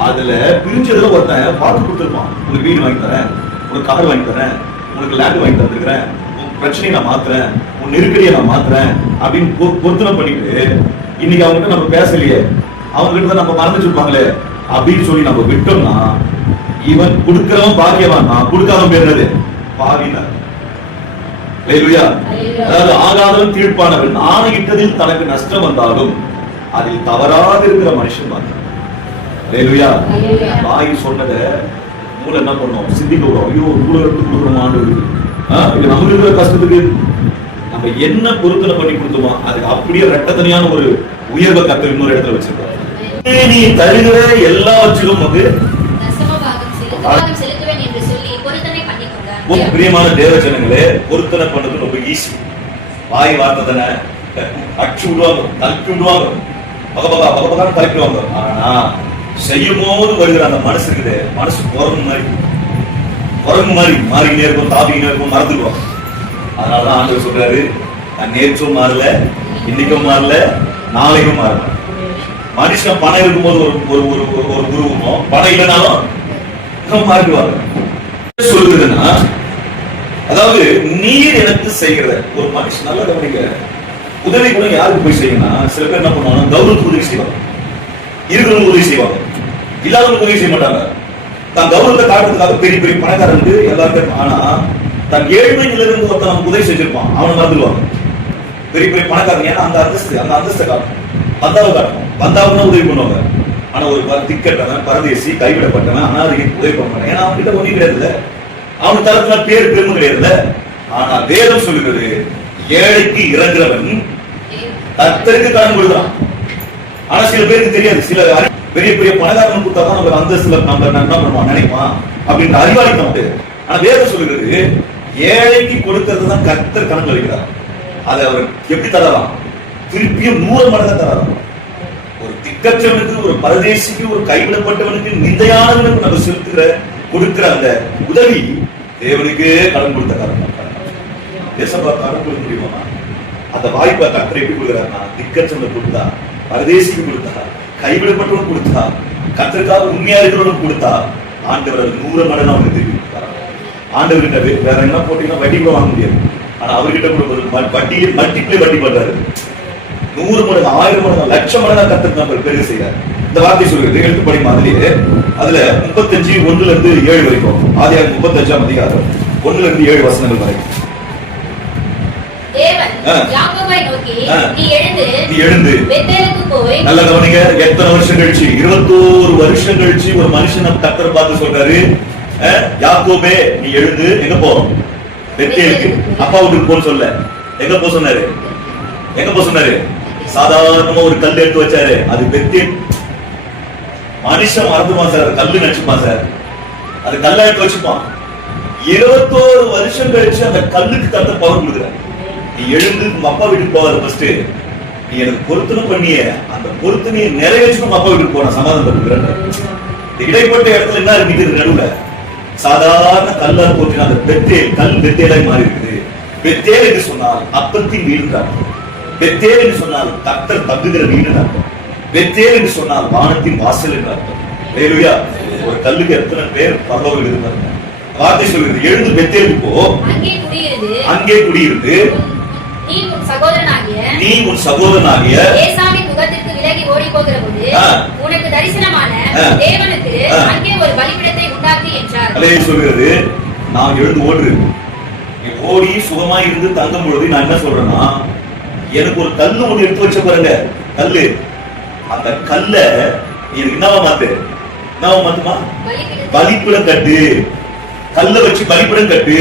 அதுல பிரிஞ்சதுல ஒருத்தன் பார்த்து கொடுத்துருப்பான், உனக்கு வீடு வாங்கி தரேன், உனக்கு கார் வாங்கி தரேன், உனக்கு லேண்ட் வாங்கி தந்துருக்கிறேன், உன் பிரச்சனையை நான் மாத்துறேன், உன் நெருக்கடியை நான் மாத்துறேன் அப்படின்னு பொருத்தனை பண்ணிட்டு இன்னைக்கு அவங்ககிட்ட நம்ம பேசலையே, அவங்க கிட்ட தான் நம்ம மறந்து வச்சிருப்பாங்களே அப்படின்னு சொல்லி நம்ம விட்டோம்னா, இவன் கொடுக்கிறவன் பாக்கியவான், நான் கொடுக்காம பேருறது பாவிதான். அதாவது ஆகாதவன் தீர்ப்பானவன், ஆணையிட்டதில் தனக்கு நஷ்டம் வந்தாலும் அதில் தவறாக இருக்கிற மனுஷன் தான். வாய் சொன்னதை மூளை என்ன பண்ணும், சிந்திக்க விடும். ஐயோ மூளை எடுத்து கொடுக்குறோம் ஆண்டு, இது நமக்கு இருக்கிற கஷ்டத்துக்கு நம்ம என்ன பொருத்தனை பண்ணி கொடுத்தோமோ அதுக்கு அப்படியே ரெட்டத்தனையான ஒரு உயர்வை கத்த இன்னொரு இடத்துல வச்சிருக்கோம். நீ தருகிற எல்லாவற்றிலும் செலுத்துவேன் என்று சொல்லி பொருத்தனை பண்ணிக்கொண்டார். பிரியமான தேவஜனங்களே, பொருத்தனை பண்றது ரொம்ப ஈஸி. வாய் வார்த்தை தானே, அச்சு விடுவாங்க, தள்ளி விடுவாங்க, பகபகா தலைப்பிடுவாங்க. ஆனா செய்யும் போது வருகிற அந்த மனசு இருக்குது, மனசு குரங்கு மாதிரி மாறிக்கிட்டே இருக்கும், தாப்பிக்கிட்டே இருக்கும், மறந்துடுவாங்க. அதனாலதான் ஆண்டவர் சொல்றாரு, நான் நேற்றும் மாறல, இன்னைக்கும் மாறல, நாளைக்கும் மாறல. மனுஷன் பணம் இருக்கும்போது ஒரு குருவமும், பணம் இல்லைனாலும் மாறிடுவாங்க. சொல்லுதுன்னா, அதாவது நீர் எனக்கு செய்கிற ஒரு மனுஷன் நல்ல கவனிக்க, உதவி கூட யாருக்கு போய் செய்யணும்? சில பேர் என்ன பண்ணுவாங்க, கௌரவத்துக்கு உதவி செய்வாங்க, இருக்கிறவங்க உதவி செய்வாங்க, இல்லாதவங்க உதவி செய்ய மாட்டாங்க. தான் கௌரவத்தை காட்டுறதுக்காக பெரிய பெரிய பணக்காரனுக்கு எல்லாருக்கும். ஆனா தன் ஏழ்மை நிலையிலிருந்து ஒருத்தன் நமக்கு உதவி செஞ்சிருப்பான், அவனை மறந்துடுவாங்க. பெரிய பெரிய பணக்காரங்க, ஏன்னா அந்த அந்தஸ்தை காட்டணும், பந்தாவை காட்டணும், பந்தாவுக்கு உதவி பண்ணுவாங்க. ஆனா ஒரு திக்கட்டவன், பரதேசி, கைவிடப்பட்டவன், அனாதைக்கு உதவி பண்ண மாட்டான். ஏன்னா அவன் கிட்ட ஒன்றும் கிடையாதுல்ல, அவனுக்கு தரத்துல பேர் பெருமை கிடையாதுல்ல. ஆனா வேதம் சொல்லுகிறது, ஏழைக்கு இறங்குறவன் கர்த்தருக்கு கடன் கொடுக்கிறான். ஆனா சில பேருக்கு தெரியாது. சில பெரிய பெரிய பணக்காரன் கொடுத்தாதான் நம்ம அந்தஸ்துல நம்ம என்ன பண்ணுவான் நினைப்பான் அப்படின்னு அறிவாளிக்க மாட்டேன். ஆனா வேதம் சொல்லுகிறது, ஏழைக்கு கொடுக்கிறது தான் கர்த்தர் கணக்கு வைக்கிறார். அதை அவர் எப்படி தரலாம்? திருப்பியும் 100 மடங்கு தரலாம். ஒரு திக்கற்றவனுக்கு, ஒரு பரதேசிக்கு, ஒரு கைவிடப்பட்டவனுக்கு, நிந்தையானவனுக்கு நம்ம செலுத்துகிற கொடுக்கிற அந்த உதவி தேவனுக்கு கடன் கொடுத்த காரணம். தேசப்பா கடன் கொடுக்க முடியுமா? அந்த வாய்ப்பை கர்த்தர் எப்படி கொடுக்கிறார்னா, திக்கற்றவனுக்கு கொடுத்தா, பரதேசிக்கு கொடுத்தா, கைவிடப்பட்டவனுக்கு கொடுத்தா, கர்த்தருக்காக உண்மையா இருக்கிறவனுக்கு கொடுத்தா, ஆண்டவர் 100 மடங்கு அவனுக்கு திருப்பி கொடுத்தார். ஆண்டவர்கிட்ட வேற என்ன போட்டீங்கன்னா வட்டி கூட வாங்க முடியாது. ஆனா அவர்கிட்ட கொடுப்பது வட்டியை மல்டிப்ளை வட்டி பண்றாரு. 100 மடங்கு, 1000 மடங்கு, லட்சம் மடங்கு கர்த்தருக்கு நம்ம பெருக செய்யறாரு. இந்த வார்த்தை சொல்றது எழுத்து படி மாதிரியே அதுல 35:1-7 வரைக்கும், ஆதியாகமம் 35ஆம் அதிகாரம் 1-7 வசனங்கள் வரைக்கும். தேவன் யாக்கோபை நோக்கி, நீ எழுந்து பெத்தேலுக்கு போய். நல்ல கவனிங்க, எத்தனை வருஷம் கழிச்சு? 21 வருஷம் கழிச்சு ஒரு மனுஷன் நம்ம கர்த்தரை பார்த்து சொல்றாரு, யாக்கோபே நீ எழுந்து எங்க போ? பெத்தேலுக்கு. அப்பா வீட்டுக்கு போன்னு சொல்ல, எங்க போ சொன்னாரு? சாதாரணமா ஒரு கல் எடுத்து வச்சாரு, அது பெத்தேல். மனுஷன் மறந்துமா சார்? கல்லு நினைச்சுப்பான் சார், அது கல்ல எடுத்து வச்சுப்பான். 21 வருஷம் கழிச்சு அந்த கல்லுக்கு கர்த்தர் பவர் கொடுக்குறாரு. நீ எழுந்து உங்க அப்பா வீட்டுக்கு போவாரு. ஃபர்ஸ்ட் நீ எனக்கு பொருத்தனை பண்ணிய அந்த பொருத்தனையை நிறைவேற்றி உங்க அப்பா வீட்டுக்கு போன சமாதானம். இடைப்பட்ட இடத்துல என்ன இருக்குது? நடுவுல சாதாரண கல்லால் போட்டு அந்த பெத்தேல், கல் பெத்தேலாய் மாறி இருக்குது. பெத்தேல் என்று சொன்னால் அப்பத்தின் வீடு காட்டும். பெத்தேல் என்று சொன்னால் கர்த்தர் தங்குகிற வீடு காட்டும். பெத்தேல் என்று சொன்னால் வானத்தின் வாசல் என்று அர்த்தம். ஹல்லேலூயா. ஒரு கல்லுக்கு எத்தனை பேர் பரலோகம் இருந்தாங்க. வார்த்தை சொல்கிறது, எழுந்து பெத்தேலுக்கு போ, அங்கே குடியிருந்து நீ உன் சகோதரனாகிய ஏசாவின் முகத்திற்கு விலகி ஓடி போகிறபோது உனக்கு தரிசனமான தேவனுக்கு அங்கே ஒரு பலிபீடத்தை உண்டாக்கு என்றார். அல்லேலூயா சொல்கிறது, நான் எழுந்து ஓடி சுகமா இருந்து தங்கும் பொழுது நான் என்ன சொல்றேன்னா, எனக்கு ஒரு கல்லு ஒண்ணு எடுத்து வச்ச பாருங்க, கல்லு. அந்த கல்ல எனக்கு என்னவா மாத்துமா? பலிபீடம் கட்டு. கல்ல வச்சு பலிபீடம் கட்டு.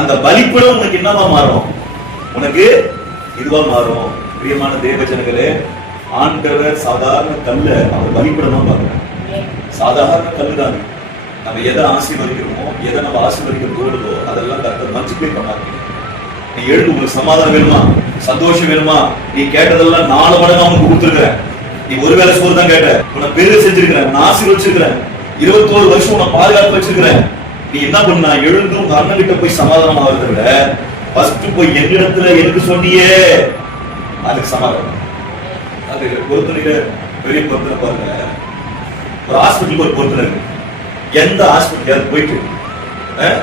அந்த பலிபீடம் உனக்கு என்னவா மாறும்? உனக்கு இதுவா மாறும். பிரியமான தேவஜனங்களே, ஆண்டவர் சாதாரண கல்ல அவர் பலிபீடமா பார்க்கிறார். சாதாரண கல்லு தான். நம்ம எதை ஆசீர்வதிக்கிறோமோ, எதை நம்ம ஆசீர்வதிக்க தோடுதோ அதெல்லாம் கர்த்தர் மல்டிப்ளை பண்ணாங்க. நீ எழுந்து, உங்களுக்கு சமாதானம் வேணுமா, சந்தோஷம் வேணுமா, நீ கேட்டதெல்லாம் 4 மடங்கு அவனுக்கு கொடுத்துருக்கிறேன். நீ ஒருவேளை சோறு தான் கேட்ட, உன்னை பெரு செஞ்சிருக்கிறேன், நான் ஆசீர்வதிச்சிருக்கிறேன், 21 வருஷம் உன்னை பாதுகாப்பு வச்சிருக்கிறேன். நீ என்ன பண்ணா, எழுந்து உங்க அண்ணன் கிட்ட போய் சமாதானம் ஆகிறத விட ஃபர்ஸ்ட் போய் என்னிடத்துல எனக்கு சொன்னியே அதுக்கு சமாதானம். அது பொருத்தனையில பெரிய பொருத்தனை பாருங்க. ஒரு ஹாஸ்பிட்டலுக்கு ஒரு பொருத்தனை இருக்கு. எந்த ஹாஸ்பிட்டல் போயிட்டு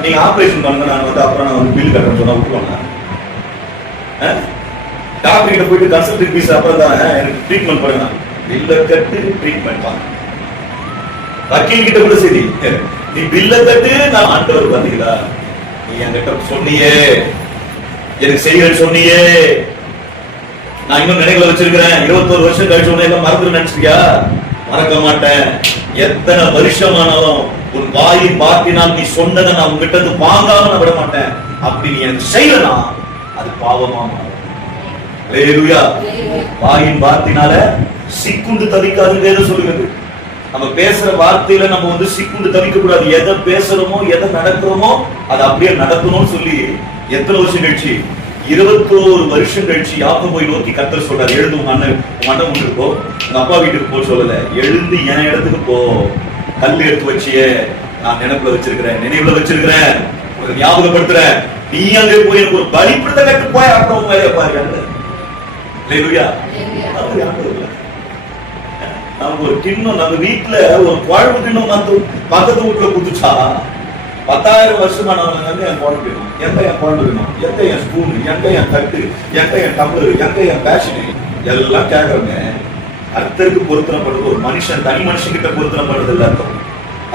நீங்க ஆபரேஷன் பண்ணுங்க, நான் அப்புறம் நான் பில் கட்டணும் சொன்னா விட்டுருவாங்க. டாக்டர் கிட்ட போயிட்டு கன்சல்டிங் ஃபீஸ் அப்புறம் தான் எனக்கு ட்ரீட்மெண்ட் பண்ணுங்க, பில்ல கட்டு ட்ரீட்மெண்ட் வாங்க. வக்கீல் கிட்ட கூட சரி, நீ பில்ல கட்டு, நான் ஆண்டவர் பாத்தீங்களா, நீ என்கிட்ட சொன்னியே, எனக்கு செய்யறேன்னு சொன்னியே, நான் இன்னும் நினைவுல வச்சிருக்கிறேன். 21 வருஷம் கழிச்சு உன்னை எல்லாம் மறந்து நினைச்சிருக்கியா? மறக்க மாட்டேன். எத்தனை வருஷமானாலும் உன் வாயின் வார்த்தையினால் நீ சொன்னதை நான் உங்ககிட்ட இருந்து வாங்காம நான் விட மாட்டேன். அப்படி நீ எனக்கு செய்யலனா அது பாவமா மாறும். அல்லேலூயா. வாயின் வார்த்தையினால சிக்குண்டு தவிக்காதுன்னு வேதம் சொல்லுகிறது. நம்ம பேசுற வார்த்தையில நம்ம வந்து சிக்குண்டு தவிக்க கூடாது. எதை பேசுறோமோ எதை நடக்கிறோமோ அதை அப்படியே நடக்கணும்னு சொல்லி எத்தனை வருஷம் கழிச்சு, 21 வருஷம் கழிச்சு யாக்கோபை நோக்கி கர்த்தர் சொல்றாரு, எழுந்து உங்க அண்ணன் வீட்டுக்கு போ, உங்க அப்பா வீட்டுக்கு போ சொல்லல, எழுந்து என் இடத்துக்கு போ, கல் எடுத்து வச்சியே நான் நினைப்புல வச்சிருக்கிறேன், நினைவுல வச்சிருக்கிறேன், ஒரு ஞாபகப்படுத்துறேன், நீ அங்கே போய் எனக்கு ஒரு பலிபீடத்தை கட்டு போய் அப்புறம் வேலையை பாருங்க. நமக்கு ஒரு கிண்ணம் நம்ம வீட்டுல ஒரு குழம்பு கிண்ணம் பக்கத்து வீட்டுல குதிச்சா 10,000 வருஷமானவங்க என் குழம்பு வேணும், எங்க என் குழம்பு வேணும், எங்க என் ஸ்பூனு, எங்க என் தட்டு, எங்க என் டம்ளர், எங்க என் பேஷன் எல்லாம் கேட்கறவங்க. கர்த்தருக்கு பொருத்தனைப்படுறது ஒரு மனுஷன் தனி மனுஷன் கிட்ட பொருத்தனைப்படுறது இல்ல.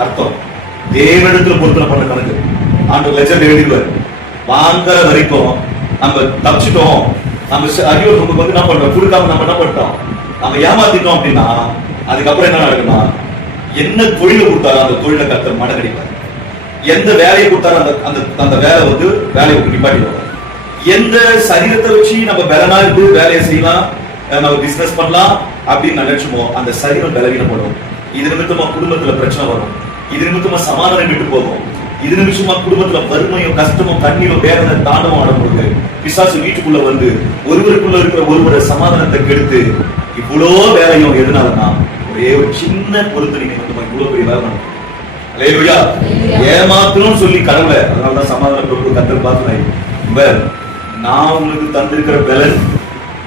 அர்த்தம் தேவனிடத்துல பொருத்தனை பண்ண கணக்கு. ஆண்டு லட்சம் எழுதிடுவார். வாங்குற வரைக்கும் நம்ம தப்பிச்சிட்டோம், நம்ம அறிவு நமக்கு வந்து என்ன பண்றோம், கொடுக்காம நம்ம என்ன பண்ணிட்டோம், நம்ம ஏமாத்திட்டோம் அப்படின்னா அதுக்கப்புறம் என்ன நடக்குன்னா, என்ன தொழிலை கொடுத்தாரோ அந்த தொழிலை கர்த்தர் மடங்கடிப்பார். எந்த வேலையை கொடுத்தாரோ அந்த அந்த வேலை வந்து வேலையை நிப்பாட்டிடுவாங்க. எந்த சரீரத்தை வச்சு நம்ம பலனா இருந்து வேலையை செய்யலாம், நம்ம பிசினஸ் பண்ணலாம் அப்படின்னு நினைச்சோமோ அந்த சரீரம் பலவீனப்படும். இது நிமித்தமா குடும்பத்துல பிரச்சனை வரும், இது நிமித்தமா சமாதானம் விட்டு போகும், இது நிமிஷமா குடும்பத்துல வறுமையும் கஷ்டமும் கண்ணீரும் வேதனை தாண்டவம் ஆடும்போது பிசாசு வீட்டுக்குள்ள வந்து ஒருவருக்குள்ள இருக்கிற ஒருவரை சமாதானத்தை கெடுத்து இவ்வளோ வேலையும் எதுனாலன்னா ஒரே ஒரு சின்ன பொறுத்து நீங்க வந்து இவ்வளவு பெரிய வேலை பண்ணும். ஏமாத்தணும் சொல்லி கடவுளை, அதனாலதான் சமாதானம் கத்தர் பார்த்து, நான் உங்களுக்கு தந்திருக்கிற பலன்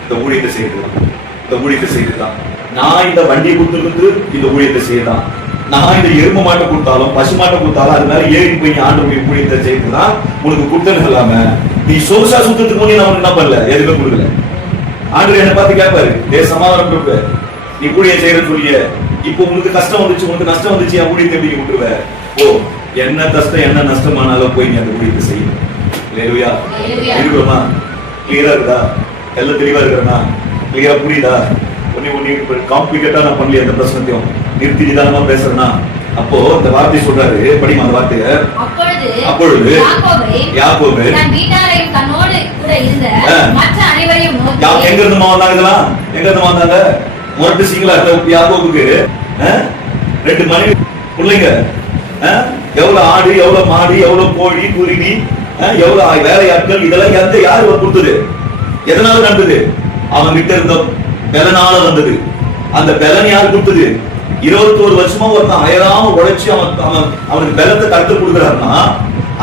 இந்த ஊழியத்தை செய்யறதுதான், இந்த ஊழியத்தை செய்யறதுதான். நான் இந்த வண்டியை கொடுத்துருந்து இந்த ஊழியத்தை செய்யலாம், நான் இந்த எரும மாட்டை கொடுத்தாலும் பசு மாட்டை கொடுத்தாலும் அது மாதிரி ஏறி போய் ஆண்டு ஊழியத்தை செய்யறதுதான் உனக்கு கொடுத்தது இல்லாம நீ சொகுசா சுத்தத்துக்கு முன்னே நான் என்ன பண்ணல, எதுவுமே கொடுக்கல. ஆண்டு என்ன பார்த்து கேட்பாரு, சமாதானம் கொடுப்ப, நீ ஊழியம் செய்யறன்னு சொல்லிய, இப்போ உங்களுக்கு கஷ்டம் வந்துச்சு, உனக்கு நஷ்டம் வந்துச்சு, என் ஊழியத்தை எப்படி விட்டுருவ? ஓ, என்ன கஷ்டம் என்ன நஷ்டமானாலும் போய் நீ அந்த ஊழியத்தை செய்யணும். இருக்கிறோமா? கிளியரா இருக்குதா? எல்லாம் தெளிவா இருக்கிறனா? கிளியரா புரியுதா? ஒன்னு காம்ப்ளிகேட்டா நான் பண்ணல, எந்த பிரச்சனையும் நிறுத்தி நிதானமா பேசுறேன்னா. அப்போ இந்த வார்த்தை சொல்றாரு, படிமா அந்த வார்த்தைய. அப்பொழுது யாக்கோபு எங்க இருந்து வந்தாங்களா? எங்க இருந்து வந்தாங்க? முரட்டு சிங்களா யாக்கோபுக்கு 2 மனைவி பிள்ளைங்க, எவ்வளவு ஆடு, எவ்வளவு மாடு, எவ்வளவு கோழி குருவி, எவ்வளவு வேலையாட்கள், இதெல்லாம் எந்த யாரு கொடுத்தது? எதனால நடந்தது? அவன் கிட்ட இருந்த பலனால வந்தது. அந்த பலன் யார் கொடுத்தது? 21 வருஷமா ஒருத்தன் அயராம உழைச்சு அவனுக்கு பலத்தை கர்த்தர் கொடுக்கிறாருன்னா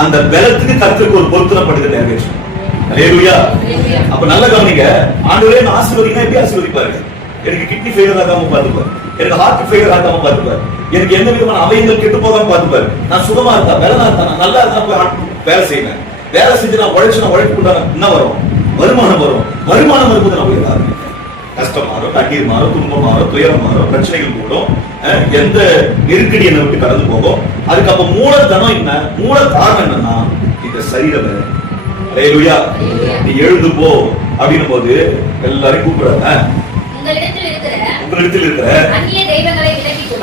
அந்த பலத்துக்கு கர்த்தருக்கு ஒரு பொருத்தனைப்படுது நிறைவேற்றும். அப்ப நல்ல கவனிங்க, ஆண்டவரே நான் ஆசீர்வதிங்க, எப்படி ஆசீர்வதிப்பாரு? எனக்கு கிட்னி ஃபெயிலியர் ஆகாம பாத்துப்பாரு, எனக்கு ஹார்ட் ஃபெயிலியர் ஆகாம பாத்துப்பாரு, எனக்கு எந்த விதமான அவயங்கள் கெட்டு போகாம பாத்துப்பாரு, நான் சுகமா இருந்தா பலனா இருந்தா நான் நல்லா இருந்தா போய் வேலை செய்வேன், வேலை செஞ்சு நான் உழைப்பு என்ன வரும்? வருமானம் வரும். வருமானம் வரும்போது நம்ம எல்லாருமே கஷ்டம் மாறும், கண்ணீர் மாறும், துன்பம் மாறும், துயரம் மாறும், பிரச்சனைகள் கூடும், எந்த நெருக்கடி என்னை விட்டு கடந்து போகும். அதுக்கப்ப மூலதனம் என்ன? மூல காரணம் என்னன்னா இந்த சரீரம். நீ எழுந்து போ அப்படின்னும் போது எல்லாரையும் கூப்பிடுறாங்க, உங்களிடத்தில் இருக்கிற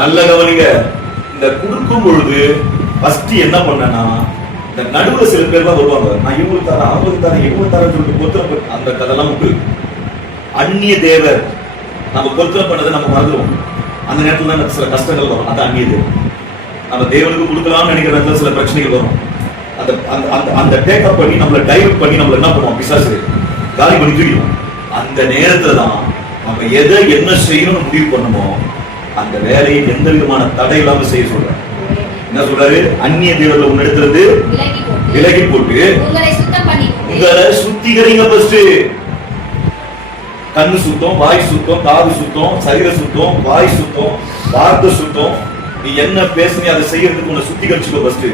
நல்ல கவனிங்க. இந்த கொடுக்கும் பொழுது ஃபர்ஸ்ட் என்ன பண்ணனா, இந்த நடுவுல சில பேர் தான் வருவாங்க, நான் இவங்களுக்கு தரேன் அவங்களுக்கு தரேன் இவங்களுக்கு தரேன் சொல்லிட்டு பொருத்தனை அந்த கதெல்லாம் உண்டு. அந்நிய தேவர் நம்ம பொருத்தனை பண்ணதை நம்ம மறந்துடுவோம். அந்த நேரத்துல தான் சில கஷ்டங்கள் வரும். அது அந்நிய தேவர். நம்ம தேவனுக்கு கொடுக்கலாம்னு நினைக்கிற நேரத்துல சில பிரச்சனைகள் வரும். அந்த அந்த அந்த டேக்கப் பண்ணி நம்மளை டைவர்ட் பண்ணி நம்மள என்ன பண்ணுவோம்? பிசாசு காலி பண்ணி தூக்கிடுவோம். அந்த நேரத்துல தான் நம்ம எதை என்ன செய்யணும்னு முடிவு பண்ணுமோ அந்த வேலையை எந்த விதமான தடை இல்லாம செய்ய சொல்றாரு. என்ன சொல்றாரு? அந்நிய தேவர்ல உன்னிடத்திலிருந்து விலகி போட்டு உங்களை சுத்திகரிங்க. ஃபர்ஸ்ட் கண்ணு சுத்தம், வாய் சுத்தம், காது சுத்தம், சரீர சுத்தம், வாய் சுத்தம், வார்த்தை சுத்தம். நீ என்ன பேசுனி அதை செய்யறதுக்கு உன்னை சுத்திகரிச்சுக்கோ. ஃபர்ஸ்ட்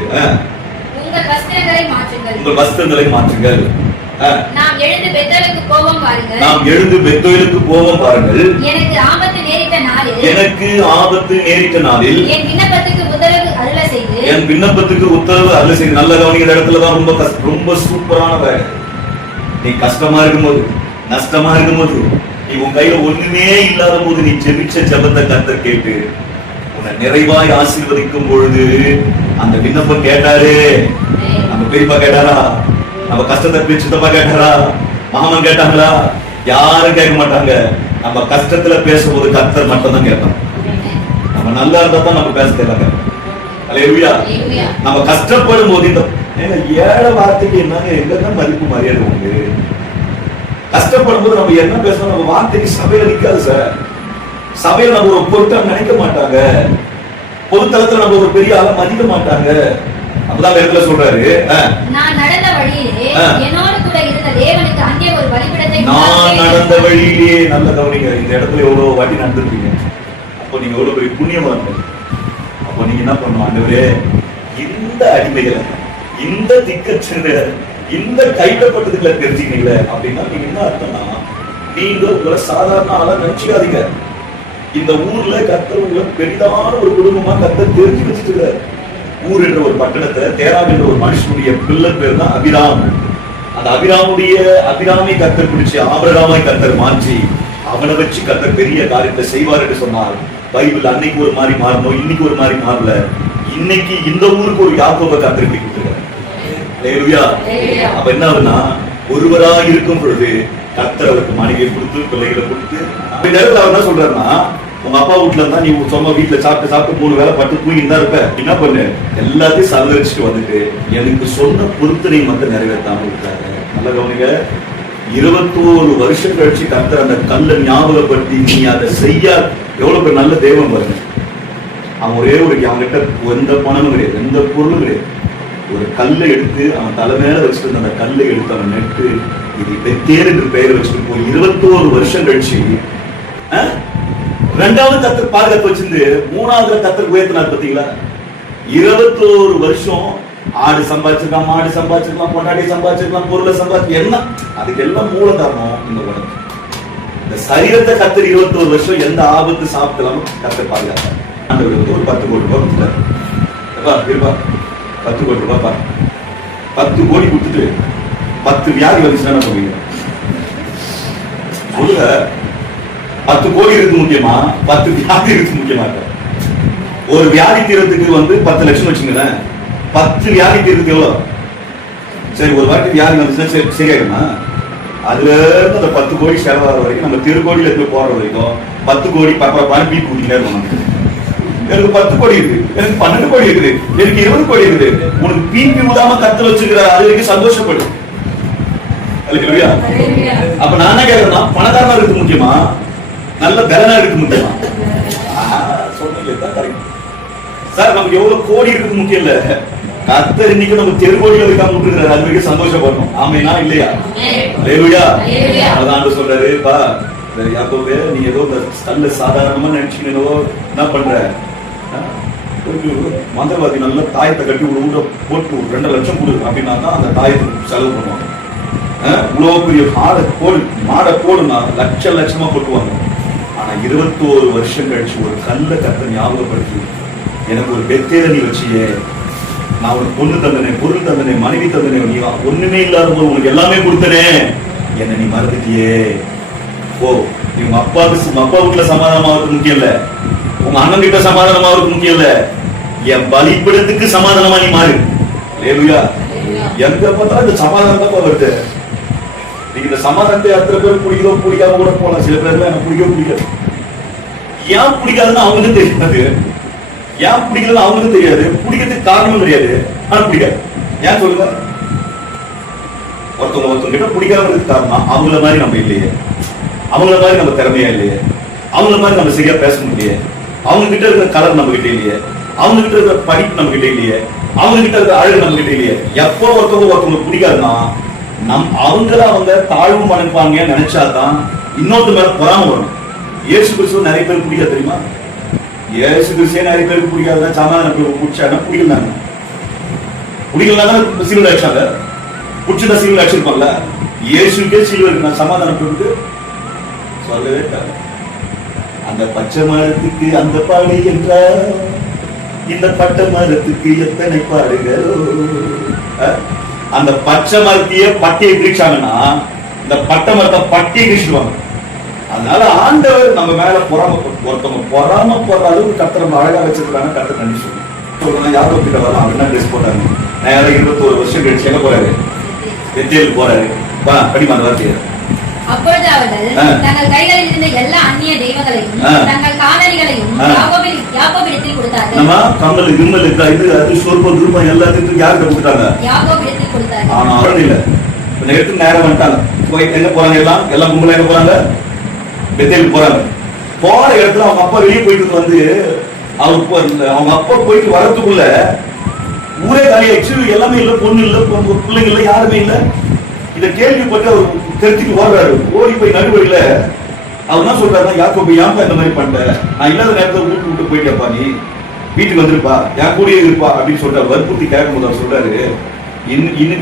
உங்கள் வஸ்திரங்களை மாற்றுங்கள். நாம் எழுந்து பெத்தேலுக்கு போவோம் பாருங்கள். எனக்கு ஆபத்து நேரிட்ட நாளில் என் விண்ணப்பத்துக்கு உத்தரவு அருள செய்து. நல்ல கவனிக்கிற இடத்துலதான் ரொம்ப சூப்பரான வேலை. நீ கஷ்டமா இருக்கும்போது, நஷ்டமா இருக்கும்போது, நீ உன் கையில ஒண்ணுமே இல்லாத போது நீ ஜெபிச்ச ஜெபத்தை கர்த்தர் கேட்டு உன்னை நிறைவாய் ஆசீர்வதிக்கும் பொழுது அந்த விண்ணப்பம் கேட்டாரு. நம்ம பெரியப்பா கேட்டாரா? நம்ம கஷ்டத்தை சித்தப்பா கேட்டாரா? மாமன் கேட்டாங்களா? யாரும் கேட்க மாட்டாங்க. நம்ம கஷ்டத்துல பேசும்போது கர்த்தர் மட்டும் தான் கேட்பாங்க. நம்ம நல்லா இருந்தா தான் நம்ம பேச தேவைங்க. அல்லேலூயா. நம்ம கஷ்டப்படும் போது இந்த ஏழை வார்த்தைக்கு என்னங்க எங்க மதிப்பு மரியாதை உண்டு? கஷ்டப்படும் போது நம்ம என்ன பேசணும்? நம்ம வார்த்தைக்கு சபையில நிக்காது சார். சபையில நம்ம ஒரு பொருட்டா நினைக்க மாட்டாங்க. பொதுத்தளத்துல நம்ம ஒரு பெரிய ஆளை மதிக்க மாட்டாங்க. அப்பதான் இடத்துல சொல்றாரு, நான் நடந்த வழியிலே என்னோடு கூட இருந்த தேவனுக்கு அங்கே ஒரு பலிபீடத்தை நான் நடந்த வழியிலே. நல்ல கவனிங்க, இந்த இடத்துல எவ்வளவு வாட்டி நடந்துருக்கீங்க. அப்போ நீங்க எவ்வளவு பெரிய புண்ணியவான். அப்போ நீங்க என்ன பண்ணணும்? ஆண்டவரே, இந்த அடிமைகளை, இந்த திக்கச்ச, இந்த கைவிடப்பட்டதுக்குள்ள தெரிஞ்சுக்கீங்களே அப்படின்னா நீங்க என்ன அர்த்தம்னா, நீங்க உங்களை சாதாரண ஆளா நினைச்சுக்காதீங்க. இந்த ஊர்ல கர்த்தர் உங்களை பெரிதான ஒரு குடும்பமா கர்த்தர் தெரிஞ்சு வச்சுட்டு. ஊர் என்ற ஒரு பட்டணத்துல தேராம் என்ற ஒரு மனுஷனுடைய பிள்ளை பேர் தான் அபிராம். அந்த அபிராமை கர்த்தர் பிடிச்சு ஆபிரகாமை கர்த்தர் மாற்றி அவனை வச்சு கர்த்தர் பெரிய காரியத்தை செய்வார் என்று சொன்னார். பைபிள் அன்னைக்கு ஒரு மாதிரி மாறணும், இன்னைக்கு ஒரு மாதிரி மாறல. இன்னைக்கு இந்த ஊருக்கு ஒரு யாக்கோபை கர்த்தர் கொடுத்துருக்காரு. அப்ப என்ன ஆகுதுன்னா, ஒருவரா இருக்கும் பொழுது கர்த்தர் அவருக்கு மனைவியை கொடுத்து பிள்ளைகளை கொடுத்து அவர் என்ன சொல்றாருன்னா, உங்க அப்பா வீட்டுல இருந்தா நீ சொந்த வீட்டுல சாப்பிட்டு 3 வேளை பட்டு தூங்கி தான் இருப்ப. என்ன பண்ணு? எல்லாத்தையும் சலரிச்சுட்டு வந்துட்டு எனக்கு சொன்ன பொருத்தனை மட்டும் நிறைவேற்றாம இருக்காங்க. நல்ல கவனிங்க, 21 வருஷம் கழிச்சு கர்த்தர் அந்த கல்லை ஞாபகப்படுத்தி நீ அதை செய்ய எவ்வளவு பேர் நல்ல தெய்வம் பாருங்க. அவன் ஒரே ஒரு அவன்கிட்ட எந்த பணமும் கிடையாது, எந்த பொருளும் கிடையாது. ஒரு கல்லை எடுத்து அவன் தலை மேல வச்சுட்டு அந்த கல்லை எடுத்து அவன் நெட்டு இது பெத்தேர் என்று பெயர் வச்சுட்டு போய் 21 வருஷம் கழிச்சு ரெண்டாவது கர்த்தர் பாதுகாப்பு வச்சிருந்து 3வது கர்த்தர் உயர்த்தினார். பாத்தீங்களா? 21 வருஷம் ஆடு சம்பாதிச்சிருக்கலாம், மாடு சம்பாதிச்சிருக்கலாம், பொண்டாடி சம்பாதிச்சிருக்கலாம், பொருளை சம்பாதிச்சு என்ன, அதுக்கு எல்லாம் மூல காரணம் இந்த உடம்பு. இந்த சரீரத்தை கர்த்தர் 21 வருஷம் எந்த ஆபத்து சாப்பிடலாம் கர்த்தர் பாதுகாத்தார். ஆண்டவர் ஒரு 10 கோடி ரூபாய் கொடுத்தாரு. 10 கோடி ரூபாய் பாரு. 10 கோடி கொடுத்துட்டு 10 வியாதி வந்துச்சுன்னா என்ன பண்ணுவீங்க? சொல்லுங்க. 10 கோடி இருக்கு முக்கியமா, 10 வியாதி இருக்கு முக்கியமா? ஒரு வியாதி தீரத்துக்கு 10 லட்சம் வச்சுங்களேன். 10 வியாதி தீரத்துக்கு எவ்வளவு? சரி, ஒரு வாட்டி வியாதி வந்துச்சுன்னா சரியாயிடுமா? அதுல இருந்து அந்த 10 கோடி செலவாகிற வரைக்கும் நம்ம திருக்கோடியில இருந்து போற வரைக்கும் 10 கோடி பரபரப்பான பீட் கூட்டிட்டே இருக்கணும். எனக்கு 10 கோடி இருக்கு, எனக்கு 12 கோடி இருக்குது, எனக்கு 20 கோடி இருக்குது. உனக்கு பீப்பி ஊதாம கத்து வச்சிருக்கிற அது வரைக்கும் சந்தோஷப்படு. அப்ப நான் என்ன கேட்கறேன்னா, பணக்காரனா இருக்கு முக்கியமா, நல்ல பலனா இருக்கு முக்கியமா? சார், நமக்கு எவ்வளவு கோடி இருக்கு முக்கியம் இல்ல. கர்த்தர் இன்னைக்கு நம்ம தெருக்கோடியில இருக்காம விட்டுருக்காரு, அது வரைக்கும் சந்தோஷப்படணும். ஆமைனா இல்லையா? அல்லேலூயா. அதான் சொல்றாரு, பா யாக்கோபே, நீ ஏதோ கல்ல சாதாரணமா நினைச்சுக்கோ என்ன பண்ற? மந்திரவாதி நல்ல தாயத்தை கட்டி ஒரு ஊரை போட்டு 2 லட்சம் கொடு அப்படின்னா தான் அந்த தாயத்துக்கு செலவு பண்ணுவாங்க. இவ்வளவு பெரிய மாடை போடுனா லட்சமா கொட்டுவாங்க. ஆனா 21 வருஷம் கழிச்சு ஒரு கல்ல கர்த்தர் ஞாபகப்படுத்தி எனக்கு ஒரு பெத்தேரை நீ வச்சியே, நான் உனக்கு பொண்ணு தந்தனே, பொருள் தந்தனே, மனைவி தந்தனே, நீ ஒண்ணுமே இல்லாத போது உனக்கு எல்லாமே கொடுத்தனே, என்ன நீ மறந்துட்டியே. ஓ, நீ உங்க அப்பா வீட்டுல சமாதானமாவது முக்கியம் இல்ல, உங்க அண்ணன் கிட்ட சமாதானமாவது முக்கியம் இல்ல, என் பலிப்பிடத்துக்கு சமாதானமா நீ மாறு. அல்லேலூயா. எங்க பார்த்தாலும் இந்த சமாதானம் தான் வருது. நீங்க இந்த சமாதானத்தை எத்தனை பேர் பிடிக்கிறோ பிடிக்காம கூட போகலாம். சில பேர்ல எனக்கு பிடிக்காது. ஏன் பிடிக்காதுன்னு அவங்களுக்கு தெரியாது, ஏன் பிடிக்கிறது அவங்களுக்கு தெரியாது, பிடிக்கிறதுக்கு காரணமும் தெரியாது, ஆனா பிடிக்காது. ஏன் சொல்லுங்க? ஒருத்தவங்க கிட்ட பிடிக்காம காரணம் அவங்கள மாதிரி நம்ம இல்லையே, அவங்கள மாதிரி நம்ம திறமையா இல்லையே, அவங்கள மாதிரி நம்ம சரியா பேச முடியலையே, அவங்க கிட்ட இருக்கிற கலர் நம்ம கிட்ட இல்லையே, அவங்க கிட்ட இருக்கிற படிப்பு நம்ம கிட்ட இல்லையே, அவங்க கிட்ட இருக்கிற அழகு நம்ம கிட்ட இல்லையே. எப்போ ஒருத்தவங்களுக்கு பிடிக்காதுன்னா அவங்க தாழ்வு மனப்பாங்க நினைச்சாதான் இன்னொருத்த மேல பொறாம வரும். இயேசு கிறிஸ்துவ நிறைய பேருக்கு பிடிக்காது தெரியுமா? இயேசு கிறிஸ்துவே நிறைய பேருக்கு பிடிக்காது. சமாதான பிடிச்சாங்க, பிடிக்கலன்னா சிலுவை அடிச்சாங்க, பிடிச்சதா சிலுவை அடிச்சிருப்பாங்கல்ல. இயேசுக்கே சிலுவை இருக்கு, நான் சமாதானப்பட்டு சொல்லவே இருக்காங்க. அந்த பச்சை மரத்துக்கு அந்த பாடு என்றார், இந்த பட்டை மரத்துக்கு எத்தனை பாடுகளோ. அந்த பச்சை மரத்தையே பட்டியை கிழிச்சாங்கன்னா இந்த பட்டை மரத்தை பட்டியை கிழிச்சுடுவாங்க. அதனால ஆண்டவர் நம்ம மேல ஒருத்தவங்க பொறாமப்படுற அளவுக்கு கர்த்தர் நம்ம அழகா வச்சிருக்காங்க. கர்த்தர் நன்றி சொல்றேன். யாரோ கிட்ட வரலாம், அவர் என்ன ட்ரெஸ் போட்டாங்க. நான் 21 வருஷம் கழிச்சு எங்க போறாரு? எத்தேல் போறாரு. படிமா அந்த வார்த்தையை அப்பொழுது அவர்கள் தங்கள் கைகளில் இருந்த எல்லா அந்நிய தெய்வங்களையும் தங்கள் காலணிகளையும் யாக்கோபிடத்தில் கொடுத்தார்கள். நம்ம கம்மல் கிம்மல் இது அது சொற்பம் திருப்பம் எல்லாத்துக்கும் யாருக்கு கொடுத்தாங்க? யாக்கோபிடத்தில் கொடுத்தார்கள். ஆனா அவன் இல்ல இந்த இடத்துக்கு நேரம் வந்துட்டாங்க. போய் எங்க போறாங்க? எல்லாம் கும்பல எங்க போறாங்க? பெத்தேலுக்கு போறாங்க. போற இடத்துல அவங்க அப்பா வெளியே போயிட்டு வந்து அவங்க அப்பா போயிட்டு வரதுக்குள்ள ஊரே காலியாச்சு. எல்லாமே இல்ல, பொண்ணு இல்ல, பிள்ளைங்க இல்ல, யாருமே இல்ல. இத கேள்விப்பட்டு அவர் தெரிஞ்சுட்டு ஓடுறாரு. ஓடி போய் நடுவழியில அவர் என்ன சொல்றாருன்னா, யாக்கோபு ஏன்பா இந்த மாதிரி பண்ண? நான் இல்லாத நேரத்தில் வீட்டு விட்டு போயிட்டேப்பா, நீ வீட்டுக்கு வந்துருப்பா, என் கூடயே இருப்பா அப்படின்னு சொல்றாரு. வற்புறுத்தி கேட்கும்போது அவர் சொல்றாரு,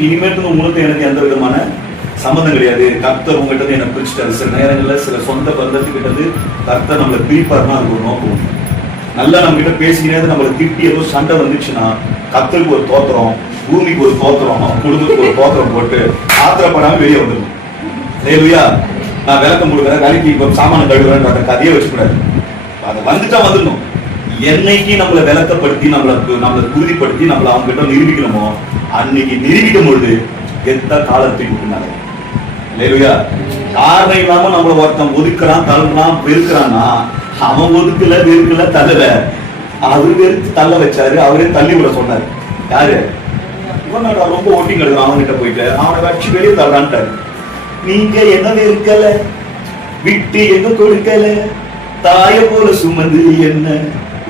இனிமேட்டு உங்களுக்கு எனக்கு எந்த விதமான சம்பந்தம் கிடையாது. கர்த்தர் உங்ககிட்ட என்ன பிரிச்சுட்டாரு. சில நேரங்கள்ல சில சொந்த பந்தத்துக்கிட்டது கர்த்தர் நம்மளை பிரிப்பாருன்னா அது ஒரு நோக்கம். நல்லா நம்ம கிட்ட பேசிக்கிறது நம்மளை திட்டி ஏதோ சண்டை வந்துச்சுன்னா கர்த்தருக்கு ஒரு தோத்திரம், பூமிக்கு ஒரு தோத்திரம், குடும்பத்துக்கு ஒரு தோத்திரம் போட்டு ஆத்திரப்படாம வெளியே வந்துடும். இல்லையா? நான் விளக்கம் கொடுக்குறேன், வேலைக்கு இப்ப சாமான கழுவுறேன், அந்த கதையை வச்சுக்கூடாது. அதை வந்துட்டா வந்துடணும். என்னைக்கு நம்மளை விளக்கப்படுத்தி நம்மளை உறுதிப்படுத்தி நம்மளை அவங்க கிட்ட நிரூபிக்கணுமோ அன்னைக்கு நிரூபிக்கும் பொழுது எந்த காலத்துக்கு முன்னாலே. இல்லையா? காரணம் இல்லாம நம்மள ஒருத்தன் ஒதுக்குறான், தள்ளுறான், வெறுக்கிறான்னா அவன் ஒதுக்கல, வெறுக்கல, தள்ளல. அவரு வெறுத்து தள்ள வச்சாரு, அவரே தள்ளி விட சொன்னாரு. யாரு? இவன் ரொம்ப ஓட்டிங் எடுக்கிறான். அவன்கிட்ட போயிட்டு அவனை வச்சு வெளியே தள்ளான்ட்டாரு. நீங்க என்ன வெறுக்கல, விட்டு எங்க கொடுக்கல, தாய போல சுமந்து என்ன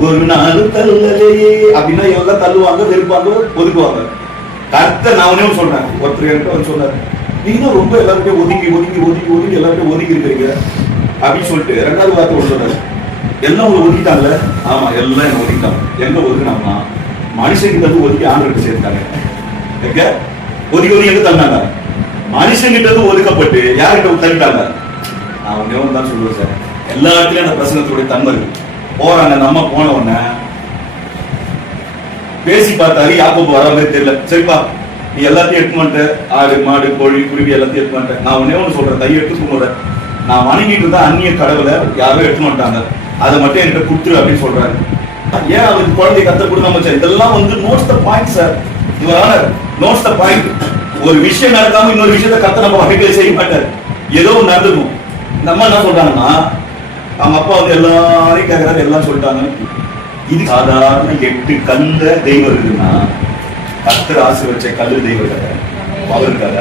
ஒரு நாள் தள்ளலையே அப்படின்னா எல்லாம் தள்ளுவாங்க, வெறுப்பாங்க, ஒதுக்குவாங்க. கர்த்தர் நானே சொல்றேன். ஒருத்தர் என்கிட்ட வந்து சொன்னாரு, நீங்க ரொம்ப எல்லாருக்கும் ஒதுங்கி ஒதுங்கி ஒதுங்கி ஒதுங்கி எல்லாருக்கும் ஒதுங்கி இருக்கிறீங்க அப்படின்னு சொல்லிட்டு ரெண்டாவது வார்த்தை ஒன்று சொன்னாரு. எல்லாம் உங்களை ஒதுக்கிட்டாங்கல்ல? ஆமா, எல்லாம் என்ன ஒதுக்கிட்டாங்க. எங்க ஒதுக்கினாங்கன்னா மனுஷங்கிட்ட இருந்து ஒதுக்கி ஆண்டுகிட்ட சேர்த்தாங்க. எங்க ஒதுக்கி ஒதுக்கி எங்க தந்தாங்க? மனுஷங்கிட்ட இருந்து ஒதுக்கப்பட்டு யார்கிட்ட தள்ளிட்டாங்க? நான் ஒன்னே தான் சொல்லுவேன் சார், எல்லா இடத்துலயும் அந்த பிரசங்கத்துடைய தன்மை இருக்கு. போறாங்க, நம்ம போன உடனே பேசி பார்த்தாரு, யாக்கோபு வர மாதிரி தெரியல. சரிப்பா, நீ எல்லாத்தையும் எடுத்து மாட்ட, ஆடு மாடு கோழி குருவி எல்லாத்தையும் எடுத்து மாட்டேன். நான் ஒன்னே ஒன்று சொல்றேன், கையை எடுத்து சொல்றேன், நான் வணங்கிட்டு இருந்தா அந்நிய கடவுளை யாரும் எடுத்து மாட்டாங்க, அதை மட்டும் என்கிட்ட கொடுத்துரு அப்படின்னு சொல்றாரு. ஏன் அவருக்கு குழந்தை கத்த கொடுக்காம? இதெல்லாம் வந்து notes the point sir. Notes the point. ஒரு விஷயம் நடக்காம இன்னொரு விஷயத்த கத்த நம்ம வகைகளை செய்ய மாட்டார். ஏதோ ஒன்று நடந்துக்கும். நம்ம என்ன சொல்றாங்கன்னா, அவங்க அப்பா வந்து எல்லாரையும் கேட்கறாரு, எல்லாம் சொல்லிட்டாங்க. இது சாதாரண 8 கல்ல தெய்வம் இருக்குன்னா கர்த்தர் ஆசீர்வதிச்ச கல்லு தெய்வம் அவருக்காக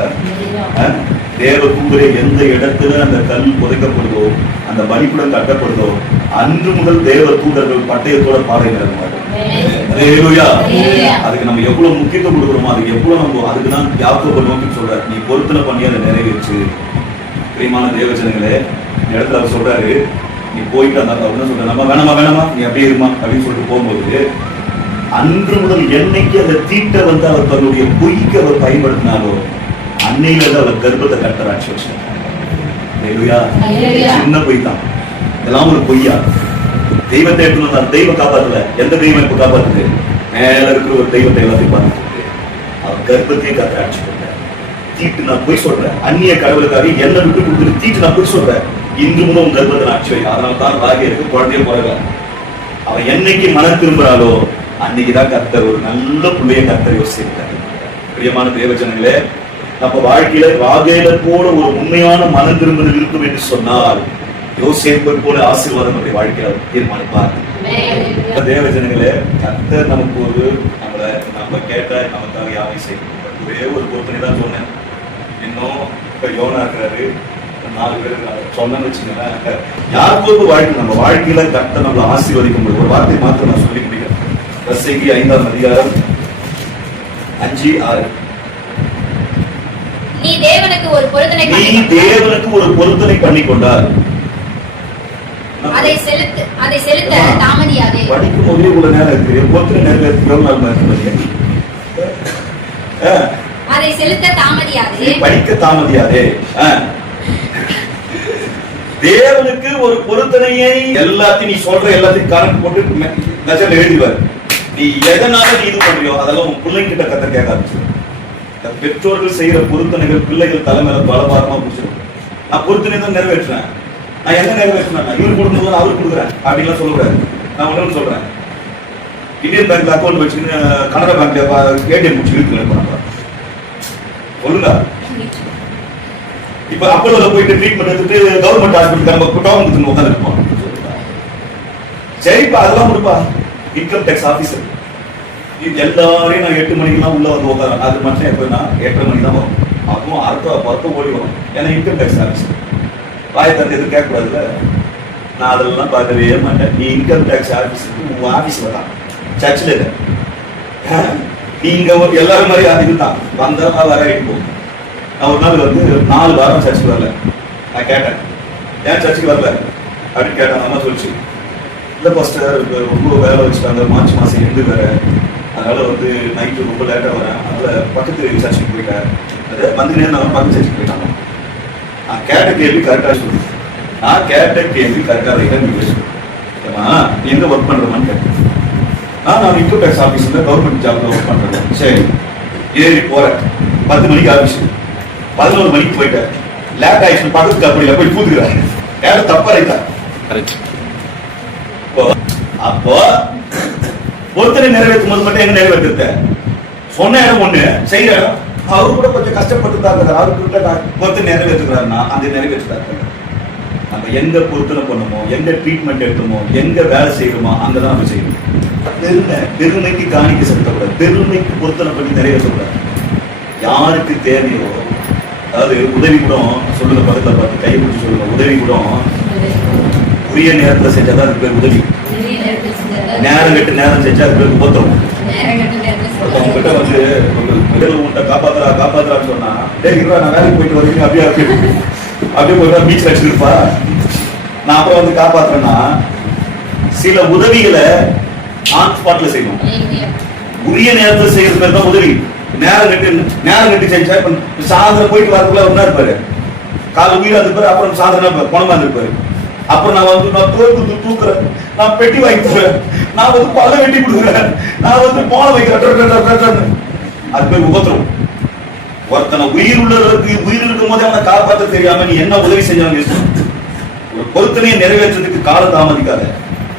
தேவ தூதரை எந்த இடத்துல அந்த கல் புதைக்கப்படுதோ, அந்த பலிபீடம் கட்டப்படுதோ, அன்று முதல் தேவ தூதர்கள் பட்டயத்தோட பாதை நடக்குமாட்டோம். அதுக்கு நம்ம எவ்வளவு முக்கியத்துவம் கொடுக்குறோமோ, அதுக்கு எவ்வளவு நம்ம அதுக்குதான் யாக்கோபு நோக்கி சொல்றாரு, நீ பொருத்தனை பண்ணி அதை நிறைவேற்று. பிரியமான தேவஜனங்களே, இடத்துல அவர் சொல்றாரு, நீ போயிட்டு அந்த சொல்ற நம்ம வேணாமா நீ அப்படியே இருமா அப்படின்னு சொல்லிட்டு போகும்போது, அன்று முதல் என்னைக்கு அந்த தீட்டை வந்து அவர் தன்னுடைய பொய்க்கு அவர் பயன்படுத்தினாலோ அன்னையில இருந்து அவர் கர்ப்பத்தை கட்டராட்சி வச்சார். சின்ன பொய் தான், இதெல்லாம் ஒரு பொய்யா. தெய்வத்தை எடுத்து தெய்வ காப்பாத்துல. எந்த தெய்வம் இப்ப காப்பாத்துது? மேல இருக்கிற ஒரு தெய்வத்தை எல்லாத்தையும் பார்த்துட்டு அவர் கர்ப்பத்தையே கட்டராட்சி பண்ணார். தீட்டு நான் பொய் சொல்றேன், அந்நிய கடவுளுக்காக என்ன விட்டு கொடுத்துட்டு தீட்டு நான் பொய் சொல்றேன், இன்று முதல் உன் கர்ப்பத்தை ஆட்சி வை. அதனால தான் ராகியருக்கு குழந்தைய பிறகு அவன் என்னைக்கு மனம் திரும்புறாளோ அன்னைக்குதான் கர்த்தர் ஒரு நல்ல பிள்ளைய கர்த்தர் யோசிச்சிருக்காரு. பிரியமான தேவஜனங்களே, நம்ம வாழ்க்கையில ராகேல போல ஒரு உண்மையான மனம் திரும்புதல் இருக்கும் என்று சொன்னால் யோசேப்பை போல ஆசீர்வாதம் நம்முடைய வாழ்க்கையில தீர்மானிப்பார். தேவஜனங்களே, கர்த்தர் நமக்கு ஒரு நம்ம கேட்ட நமக்காக யாவை செய்யும். ஒரே ஒரு பொருத்தனை தான் சொன்னேன். இன்னும் இப்ப யோனா இருக்கிறாரு, 4 பேர் சொன்னு வச்சுக்கோங்களேன். யாக்கோபு வாழ்க்கை நம்ம வாழ்க்கையில கர்த்தர் நம்மளை ஆசீர்வதிக்கும் போது ஒரு வார்த்தை மாத்திரம் நான் சொல்லி முடிக்கிறேன். பிரசங்கி 5ஆம் அதிகாரம் 5:6. நீ தேவனுக்கு ஒரு பொருத்தனை பண்ணி கொண்டார், அதை செலுத்த தாமதியாதே. படிக்கும் போதே உள்ள நேரம் இருக்கு, பொருத்தனை நிறைவேற்ற அதை செலுத்த தாமதியாதே, படிக்க தாமதியாதே. தேவனுக்கு ஒரு பொருத்தனையை எல்லாத்தையும் நீ சொல்ற எல்லாத்தையும் கணக்கு போட்டு நஜல் எழுதிவார். நீ எதனால நீ இது பண்றியோ அதெல்லாம் உன் பிள்ளைங்கிட்ட கத்த கேட்க ஆரம்பிச்சு. பெற்றோர்கள் செய்யற பொருத்தனைகள் பிள்ளைகள் தலைமையில பலபாரமா பிடிச்சிடும். நான் பொருத்தனை தான் நிறைவேற்றுறேன், நான் என்ன நிறைவேற்றினேன், இவர் கொடுக்கும்போது அவருக்கு கொடுக்குறேன் அப்படின்லாம் சொல்லக்கூடாது. நான் ஒண்ணு சொல்றேன், இந்தியன் பேங்க்ல அக்கௌண்ட் வச்சுக்கின்னு கனரா பேங்க்ல ஏடிஎம் முடிச்சு இருக்கு சொல்லுங்க. இப்ப அப்போல போயிட்டு ட்ரீட்மெண்ட் எடுத்துட்டு கவர்மெண்ட் ஹாஸ்பிட்டல் நம்ம டவுன் உட்காந்துருப்போம். சரிப்பா அதெல்லாம் கொடுப்பா. இன்கம் டேக்ஸ் ஆபீசர் எல்லாரையும் நான் 8 மணிக்கெல்லாம் உள்ள வந்து உட்காரேன். அது மட்டும் எப்படின்னா 8:30 மணி தான் வரும். அப்போ அடுத்த ஓடி வரும். ஏன்னா இன்கம் டேக்ஸ் ஆபீசர் வாயை தந்து எதுவும் கேட்கக்கூடாதுல்ல. நான் அதெல்லாம் பார்க்கவே மாட்டேன். நீ இன்கம் டேக்ஸ் ஆபீஸுக்கு உங்க ஆபீஸ் வரலாம், சர்ச்சில் இல்லை. நீங்க எல்லாரும் மாதிரி அது இதுதான் வந்தா வர இருக்கும். நான் ஒரு நாள் வந்து 4 வாரம் சர்ச்சுக்கு வரல. நான் கேட்டேன் ஏன் சர்ச்சுக்கு வரல அப்படின்னு கேட்டேன். அம்மா சொல்லிச்சு, இல்லை பாஸ்டர் ரொம்ப வேலை வச்சுட்டாங்க, மார்ச் மாதம் எண்டு வேற, அதனால வந்து நைட்டு ரொம்ப லேட்டாக வரேன், அதனால பக்கத்து சர்ச்சுக்கு போயிட்டேன். அது வந்து நேரம் பக்கத்து சர்ச்சுக்கு போயிட்டாங்க. நான் கேட்ட கேள்வி கரெக்டாக சொல்லு. நான் கேட்ட கேள்வி கரெக்டாக ரைட்டாக நீ பேசுமா எங்க ஒர்க் பண்றமான்னு கேட்டேன். நான் இன்கம் டேக்ஸ் ஆஃபீஸில் கவர்மெண்ட் ஜாப்ல ஒர்க் பண்றேன். சரி ஏறி போறேன். 10 மணிக்கு ஆஃபீஸ், 11 மணிக்கு போயிட்டேன். லேட் ஆயிடுச்சு, பக்கத்து கம்பெனியில போய் பூத்துக்கிறேன். யாரும் தப்பா ரைட்டா? அப்போ ஒருத்தரை நிறைவேற்றும் போது மட்டும் எங்க நிறைவேற்ற சொன்ன இடம் ஒண்ணு, செய்யற இடம் அவரு கூட கொஞ்சம் கஷ்டப்பட்டு தான் இருக்காரு. அவருக்கு ஒருத்தர் நிறைவேற்றுக்கிறாருன்னா அந்த நிறைவேற்றுறாரு. நம்ம எங்க பொருத்தனை பண்ணுமோ, எங்க ட்ரீட்மெண்ட் எடுத்தோமோ, எங்க வேலை செய்யணுமோ அங்கதான் நம்ம செய்யணும். பெருமைக்கு காணிக்க செலுத்தக்கூடாது, பெருமைக்கு பொருத்தனை பண்ணி நிறைவேற்றக்கூடாது. யாருக்கு தேவையோ, அதாவது உதவி கூட சொல்லுங்க, பக்கத்துல பார்த்து கையை பிடிச்சி சொல்லுங்க, உதவி கூட உரிய நேரத்துல செஞ்சாதான் அதுக்கு பேர் உதவி. நேரம் கட்டு நேரம் செஞ்சா அது பேர் உபத்திரம். உங்ககிட்ட வந்து உன்கிட்ட காப்பாத்துறான்னு சொன்னா, டேய் நான் வேலைக்கு போயிட்டு வரீங்க அப்படியே போய் பீச் வச்சிருப்பா. நான் அப்புறம் வந்து காப்பாத்துறேன்னா சில உதவிகளை ஆன் ஸ்பாட்ல செய்யணும். உரிய நேரத்தில் செய்யறது பேர் தான் உதவி. நேரம் கட்டி செஞ்சா இப்ப சாயந்தரம் போயிட்டு வரக்குள்ள ஒன்னா இருப்பாரு, கால வீடு அது பேரு, அப்புறம் சாயந்தரம் குணமா இருப்பாரு. அப்புறம் நான் வந்து நான் தோற்று தூக்குறேன், நான் பெட்டி வாங்கி தரேன், நான் வந்து பல வெட்டி கொடுக்குறேன், நான் வந்து போன வைக்கிறேன். அது பேர் உபத்திரம். ஒருத்தனை உயிர் இருக்கும் போதே அவனை காப்பாற்ற தெரியாம நீ என்ன உதவி செஞ்சாங்க. ஒரு பொருத்தனையை நிறைவேற்றதுக்கு காலம் தாமதிக்காத,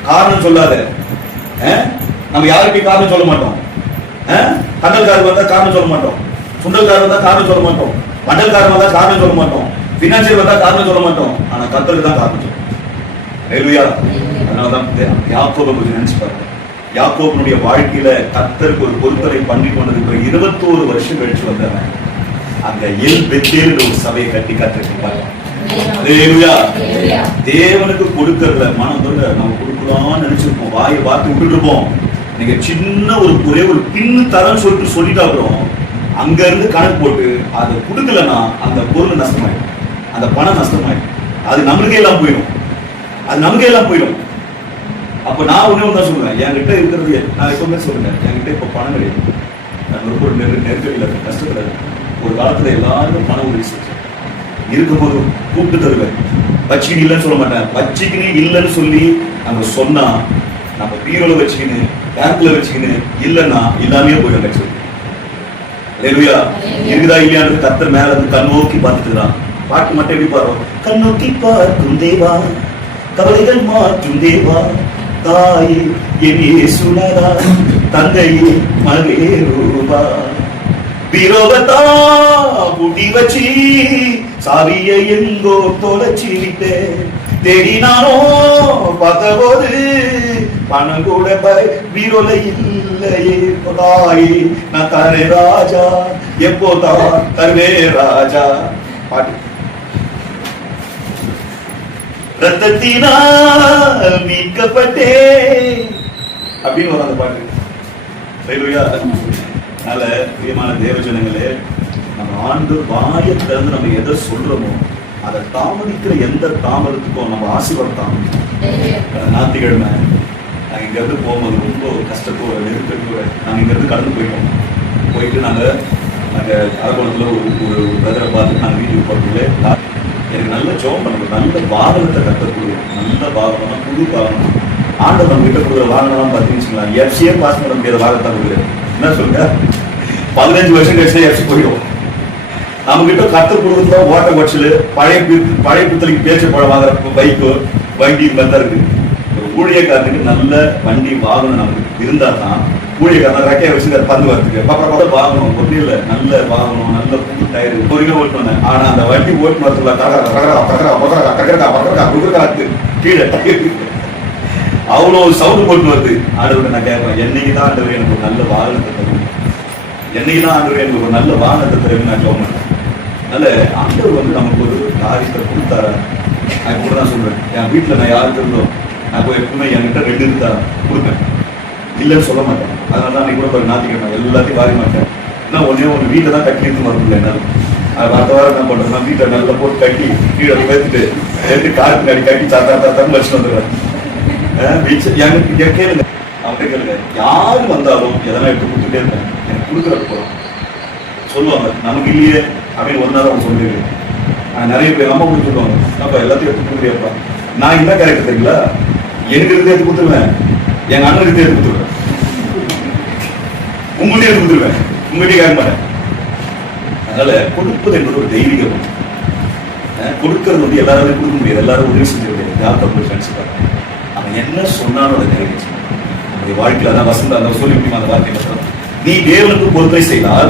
காரணம் சொல்லாத. நம்ம யாருக்கும் காரணம் சொல்ல மாட்டோம். கண்டல்காரர் வந்தா காரணம் சொல்ல மாட்டோம், சுண்டல்காரர் வந்தா காரணம் சொல்ல மாட்டோம், மண்டல்காரர் வந்தா காரணம் சொல்ல மாட்டோம், பினான்சியர் வந்தா காரணம் சொல்ல மாட்டோம். ஆனா கர்த்தருக்கு தான் காரணம் சொல்லும். அதனாலதான் யாக்கோபை கொஞ்சம் நினைச்சு பாருங்க. யாக்கோபனுடைய வாழ்க்கையில கர்த்தருக்கு ஒரு பொருத்தனை பண்ணி கொண்டதுக்கு 21 வருஷம் கழிச்சு வந்தவன் அங்க பெத்தேல் ஒரு சபையை கட்டி கட்டிருப்பாங்க. தேவனுக்கு கொடுக்கறத மனம் தொட நம்ம கொடுக்கலாம்னு நினைச்சிருப்போம், வாயை பார்த்து விட்டுட்டு இருப்போம். நீங்க சின்ன ஒரே ஒரு பின்னு தரன்னு சொல்லிட்டா அப்புறம் அங்க இருந்து கணக்கு போட்டு அதை கொடுக்கலன்னா அந்த பொருள் நஷ்டமாயிடும், அந்த பணம் நஷ்டமாயிடும், அது நமக்கே எல்லாம் போயிடும், அது நமக்கே எல்லாம் போயிடும். அப்ப நான் ஒண்ணு தான் சொல்றேன், என்கிட்ட இருக்கிறது நான் எப்பவுமே சொல்றேன், என்கிட்ட இப்ப பணம் கிடையாது, நான் ஒரு நெருக்கடியில் இருக்கேன், கஷ்டத்துல இருக்கேன். ஒரு காலத்துல எல்லாரும் பண உதவி செஞ்சேன், இருக்கும்போது கூப்பிட்டு தருவேன், வச்சுக்கின்னு இல்லைன்னு சொல்ல மாட்டேன். வச்சுக்கின்னு இல்லைன்னு சொல்லி நம்ம சொன்னா நம்ம பீரோல வச்சுக்கின்னு பேங்க்ல வச்சுக்கின்னு இல்லைன்னா எல்லாமே போயிடும். கட்சி இருக்குதா இல்லையான்னு கர்த்தர் மேல இருந்து கண் நோக்கி பார்த்துக்கிறான். பாட்டு மட்டும் எப்படி பாடுறோம்? கண் நோக்கி பார்க்கும் தேவா, கவலைகள் மாற்றும் தேவா, தாயே என் இயேசுநாதா, தந்தையே மகே ரூபா, பீரோவத்தா பூட்டி வச்சி சாவியை எங்கோ தொலைச்சி விட்டேன், தேடி நானோ பார்த்தபோது பணம் கூட பீரோல இல்லையே, தாயே நான் தரே ராஜா, எப்போதான் தருவே ராஜா. பாட்டு ரத்தத்தினால் மீட்கப்பட்டே அப்படின்னு வரும் அந்த பாட்டு. அதனால பிரியமான தேவஜனங்களே, நம்ம ஆண்டு வாயை திறந்து நம்ம எதை சொல்றோமோ அதை தாமதிக்கிற எந்த தாமதத்துக்கும் நம்ம ஆசீர்வாதம். ஞாயிற்றுக்கிழமை நாங்கள் இங்கேருந்து போகும்போது ரொம்ப கஷ்டத்தோட நெருக்கத்தோட நாங்கள் இங்கேருந்து கடந்து போயிட்டு நாங்கள் அரக்கோணத்தில் ஒரு பிரதரை பார்த்துட்டு நாங்கள் வீட்டுக்கு போகிறதுக்குள்ளே எனக்கு நல்ல ஜோம் பண்ணணும், நல்ல வாகனத்தை கற்றுக்கொடுக்கும், நல்ல வாகனம், புது வாகனம். ஆண்டவர் நம்ம கிட்ட கொடுக்குற வாகனம் பார்த்தீங்கன்னு வச்சுக்கலாம், எஃப்சியே பாஸ் பண்ண முடியாத வாகனத்தை கொடுக்குறேன். என்ன சொல்லுங்க, 15 வருஷம் கழிச்சு எஃப்சி போயிடும். நம்ம கிட்ட கற்றுக் கொடுக்குறதுல ஓட்ட கொச்சல், பழைய புத்தலைக்கு பேச்சு பழம் வாங்குற பைக்கு வண்டி வந்தா இருக்கு. ஒரு ஊழியக்காரனுக்கு நல்ல வண்டி வாகனம் நமக்கு இருந்தா தான் ஊழியக்காரன் ரெக்கையை வச்சு அதை பந்து வரதுக்கு பக்கம் வாங்கணும். ஒன்றும் இல்லை, நல்ல வாங்கணும், நல்ல புது டயர் பொறிக்க ஓட்டணும். ஆனா அந்த வண்டி ஓட்டு வரத்துல கீழே டயர் அவ்வளோ சவுண்ட் போட்டு வருது. ஆண்டவரை நான் கேட்பேன், என்னைக்கு தான் ஆண்டவர் எனக்கு ஒரு நல்ல வாகனத்தை தரும், என்னைக்கு தான் ஆண்டவர் எனக்கு ஒரு நல்ல வாகனத்தை தரும்னு நான் சொல்ல மாட்டேன். அதனால ஆண்டவர் வந்து நமக்கு ஒரு காரியத்தை கொடுத்தாரா, நான் கூட தான் சொல்றேன். என் வீட்டுல நான் யாருக்கு இருந்தோம், நான் போய் எப்பவுமே என்கிட்ட 2 இருந்தா கொடுப்பேன், இல்லைன்னு சொல்ல மாட்டேன். அதனால தான் அன்னைக்கு கூட ஞாத்திக்கிறேன் எல்லாத்தையும் வாரி மாட்டேன். ஏன்னா ஒன்று வீட்டை தான் கட்டி எடுத்து வரல என்னால். அடுத்த வாரம் என்ன பண்றேன், நான் வீட்டை நல்லா போட்டு கட்டி கீழே பேத்துட்டு எடுத்து காருக்கு முன்னாடி கட்டி தரம் வச்சுட்டு வந்துடுவேன். கேளுங்க, அப்படி கேளுங்க, யாரு வந்தாலும் எதனா எடுத்து கொடுத்துட்டே இருப்பேன். எனக்கு கொடுக்குறது போறோம் சொல்லுவாங்க, நமக்கு இல்லையே அப்படின்னு ஒரு நாள் அவங்க சொல்லிடுவேன். நிறைய பேர் அம்மா கூட சொல்லுவாங்க, அப்ப எல்லாத்தையும் எடுத்து கொடுக்குறியாப்பா. நான் என்ன கேரக்டர் தெரியுங்களா, எனக்கு எடுத்து எடுத்து கொடுத்துருவேன், எங்க அண்ணனுக்கு எடுத்து எடுத்து கொடுத்துருவேன், உங்கள்கிட்ட எடுத்து கொடுத்துருவேன், உங்கள்கிட்ட கேட்க மாட்டேன். அதனால கொடுப்பது என்பது ஒரு தெய்வீகம். கொடுக்கறது வந்து எல்லாரும் கொடுக்க முடியாது, எல்லாரும் உதவி செஞ்ச முடியாது. அவன் என்ன சொன்னாலும் அதை நிறைவேற்ற நம்முடைய வாழ்க்கையில தான் வசந்த அந்த சொல்லி முடியும். அந்த வார்த்தை நீ தேவனுக்கு பொறுப்பை செய்தால்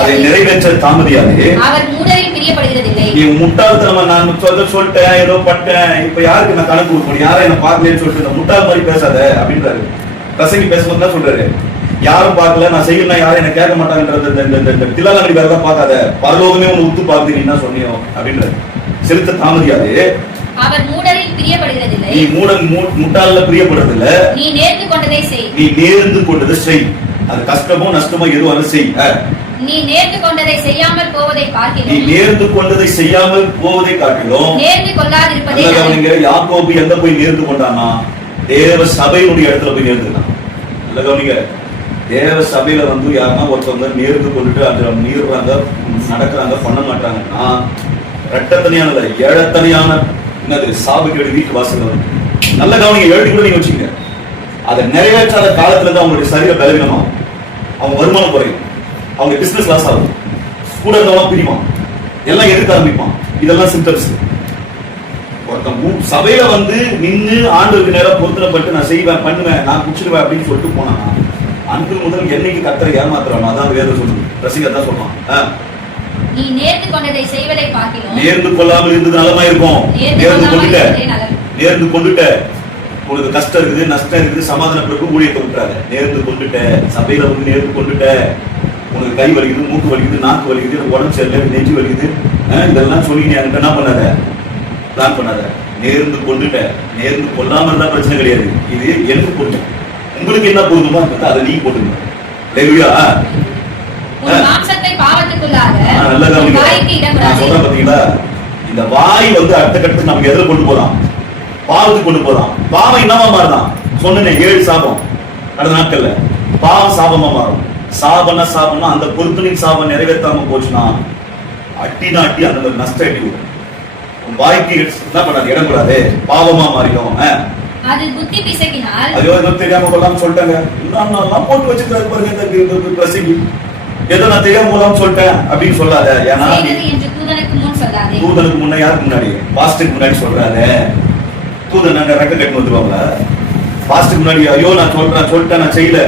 அதை நிறைவேற்ற தாமதியாதே. அவர் மூடரில் பிரியப்படுகிறதில்லை. நீ முட்டாள்தனமா நான் சொல்லிட்டேன், ஏதோ பட்டேன், இப்ப யாருக்கு நான் கணக்கு கொடுக்கணும், யாரை என்ன பார்க்கலன்னு சொல்லிட்டு முட்டாள் மாதிரி பேசாத அப்படின்றாரு. பிரசங்கி பேசும்போது தான் சொல்றாரு, யாரும் பார்க்கல, நான் செய்யணும், யாரும் என்ன கேட்க மாட்டாங்கன்றது தில்லாலங்கடி வேற தான் பார்க்காத, பரலோகமே ஒண்ணு உத்து பார்த்து நீ என்ன சொன்னியோ அப்படின்றாரு. செலுத்த தாமதியாதே. அவர் மூடரில் பிரியப்படுகிறதில்லை. நீ முட்டாள்ல பிரியப்படுறதில்ல. நீ நேர்ந்து கொண்டதை செய். நீ நேர்ந்து கொண்டதை செய். அது கஷ்டமோ நஷ்டமோ எதுவாக செய். நீ நேர்ந்து கொண்டதை செய்யாமல் போவதை பார்க்கிறோம். நீ நேர்ந்து கொண்டதை செய்யாமல் போவதை காட்டிலும் நேர்ந்து கொள்ளாதிருப்பதே. நீங்க யாக்கோபு எங்க போய் நேர்ந்து கொண்டானா, தேவ சபையினுடைய இடத்துல போய் நேர்ந்துதான். நல்ல கவனிங்க, தேவ சபையில வந்து யாருன்னா ஒருத்தவங்க நேர்ந்து கொண்டுட்டு அதுல மீறுறாங்க, நடக்கிறாங்க, பண்ண மாட்டாங்கன்னா ரெட்டத்தனையான ஏழத்தனையான என்னது சாபுக்கு வீட்டு வாசல். நல்ல கவனிங்க, எழுதி கூட நீங்க வச்சுக்கங்க. அதை நிறைவேற்றாத காலத்துல தான் அவங்களுடைய சரீர பலவீனமாகும், அவங்க வருமானம் குறையும், அவங்க பிசினஸ் லாஸ் ஆகும், கூட இருந்தவங்க பிரிவான், எல்லாம் எதிர்க்க ஆரம்பிப்பான். இதெல்லாம் சிம்டம்ஸ். ஒருத்தன் சபையில வந்து நின்று ஆண்டவருக்கு நேரம் பொருத்தப்பட்டு நான் செய்வேன், பண்ணுவேன், நான் குடிச்சிடுவேன் அப்படின்னு சொல்லிட்டு போனானா அன்று முதல் என்னைக்கு கத்தரை ஏமாத்துறானோ அதான் வேத சொல்லுது. ரசிகர் தான் சொல்றான், நீ நேர்ந்து கொண்டதை செய்வதை பார்க்கிறோம். நேர்ந்து கொள்ளாமல் இருந்தது நலமா இருக்கும். நேர்ந்து கொண்டுட்ட, நேர்ந்து கொண்டுட்ட, உனக்கு கஷ்டம் இருக்குது, நஷ்டம் இருக்குது, சமாதானப்படுத்த ஊழியத்தை விட்டுறாங்க. நேர்ந்து கொண்டுட்ட, சபையில வந்து நேர்ந்து கொண்டுட்ட, உனக்கு கை வலிக்குது, மூக்கு வலிக்குது, நாக்கு வலிக்குது, எனக்கு உடம்பு சரியில்லை, நெஞ்சு வலிக்குது, இதெல்லாம் சொல்லி நீ என்கிட்ட என்ன பண்ணாத, பிளான் பண்ணாத. நேர்ந்து கொண்டுட்ட. நேர்ந்து கொள்ளாம இருந்தா பிரச்சனை கிடையாது. இது எனக்கு பொருள், உங்களுக்கு என்ன பொருந்துமோ அதை நீ போட்டுங்க. இந்த வாய் வந்து அடுத்த கட்டத்துக்கு நமக்கு எதிர கொண்டு போறான், பாவத்துக்கு கொண்டு போறான். பாவம் என்னவா மாறுதான் சொன்னேன், 7 சாபம் அடுத்த நாட்கள்ல பாவம் சாபமா மாறும். சாபம்னா அந்த பொருத்தனின் சாபம் நிறைவேற்றாம போச்சுன்னா அட்டினா அட்டி அந்த மாதிரி நஷ்டம் அட்டி விடும். வாய்க்கு என்ன பண்ணாது, இடம் கூடாது, பாவமா மாறிடும். அது புத்தி பிசகினால் ஐயோ நான் தெரியாம கொள்ளாம சொல்லிட்டாங்க, நான் போட்டு வச்சிருக்காரு பாருங்க பிரசங்கி, ஏதோ நான் தெரியாம கொள்ளாம சொல்லிட்டேன் அப்படின்னு சொல்லாத. ஏன்னா தூதனுக்கு முன்ன யாருக்கு முன்னாடி, பாஸ்டருக்கு முன்னாடி சொல்றாத. தூதன் நாங்க ரெக்க கட்டி வந்துருவாங்களா? பாஸ்டருக்கு முன்னாடி ஐயோ நான் சொல்லிட்டேன் நான் செய்யல.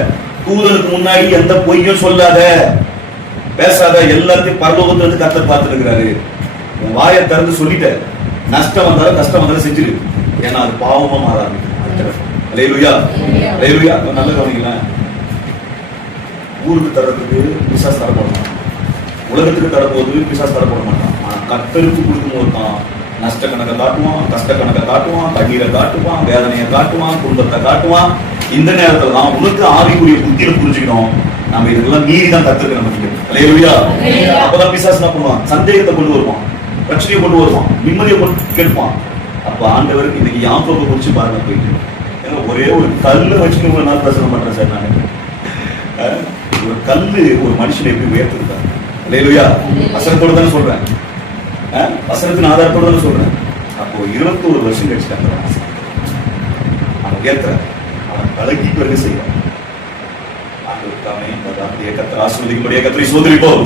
தூதனுக்கு முன்னாடி எந்த பொய்யும் சொல்லாத, பேசாத. எல்லாத்தையும் பரலோகத்துல இருந்து கர்த்தர் பார்த்துட்டு இருக்கிறாரு. வாயை திறந்து சொல்லிட்ட, நஷ்டம் வந்தாலும் கஷ்டம் வந்தாலும் செஞ்சிரு, ஏன்னா அது பாவமா மாறாது. அல்லேலூயா, அல்லேலூயா. நல்ல கவனிக்கலாம், ஊருக்கு தரத்துக்கு பிசாசு தரப்பட மாட்டான், உலகத்துக்கு தரப்போது பிசாசு தரப்பட மாட்டான். ஆனா கர்த்தருக்கு கொடுக்கும்போது தான் நஷ்ட கணக்கை காட்டுவான், கஷ்ட கணக்கை காட்டுவான், கண்ணீரை காட்டுவான், வேதனையை காட்டுவான், குடும்பத்தை காட்டுவான். இந்த நேரத்துல தான் உனக்கு ஆவிக்குரிய புத்தியில புரிஞ்சுக்கணும், நம்ம இதெல்லாம் மீறி தான் கத்துக்க நம்ம. அல்லேலூயா. அப்பதான் பிசாசு என்ன பண்ணுவான், சந்தேகத்தை கொண்டு வருவான், பிரச்சனையை கொண்டு வருவான், நிம்மதியை கொண்டு கேட்பான். அப்ப ஆண்டவருக்கு இன்னைக்கு யாக்கோபை குறிச்சு பாருங்க போயிட்டு, ஏன்னா ஒரே ஒரு கல்லு வச்சுட்டு இவ்வளவு நாள் பிரசனம் பண்றேன் சார். நான் ஒரு கல்லு ஒரு மனுஷனை எப்படி உயர்த்திருக்காரு. அல்லேலூயா. வசனத்தோட தானே சொல்றேன், வசனத்தின் ஆதாரத்தோட தானே சொல்றேன். அப்போ 21 வருஷம் கழிச்சுட்டாங்க அவன் ஏத்துறான், அவன் பழகி பிறகு செய்வான். ஆண்டவருக்காமே கர்த்தர் ஆசீர்வதிக்கும்படியாக கர்த்தரை சோதரிப்போம்.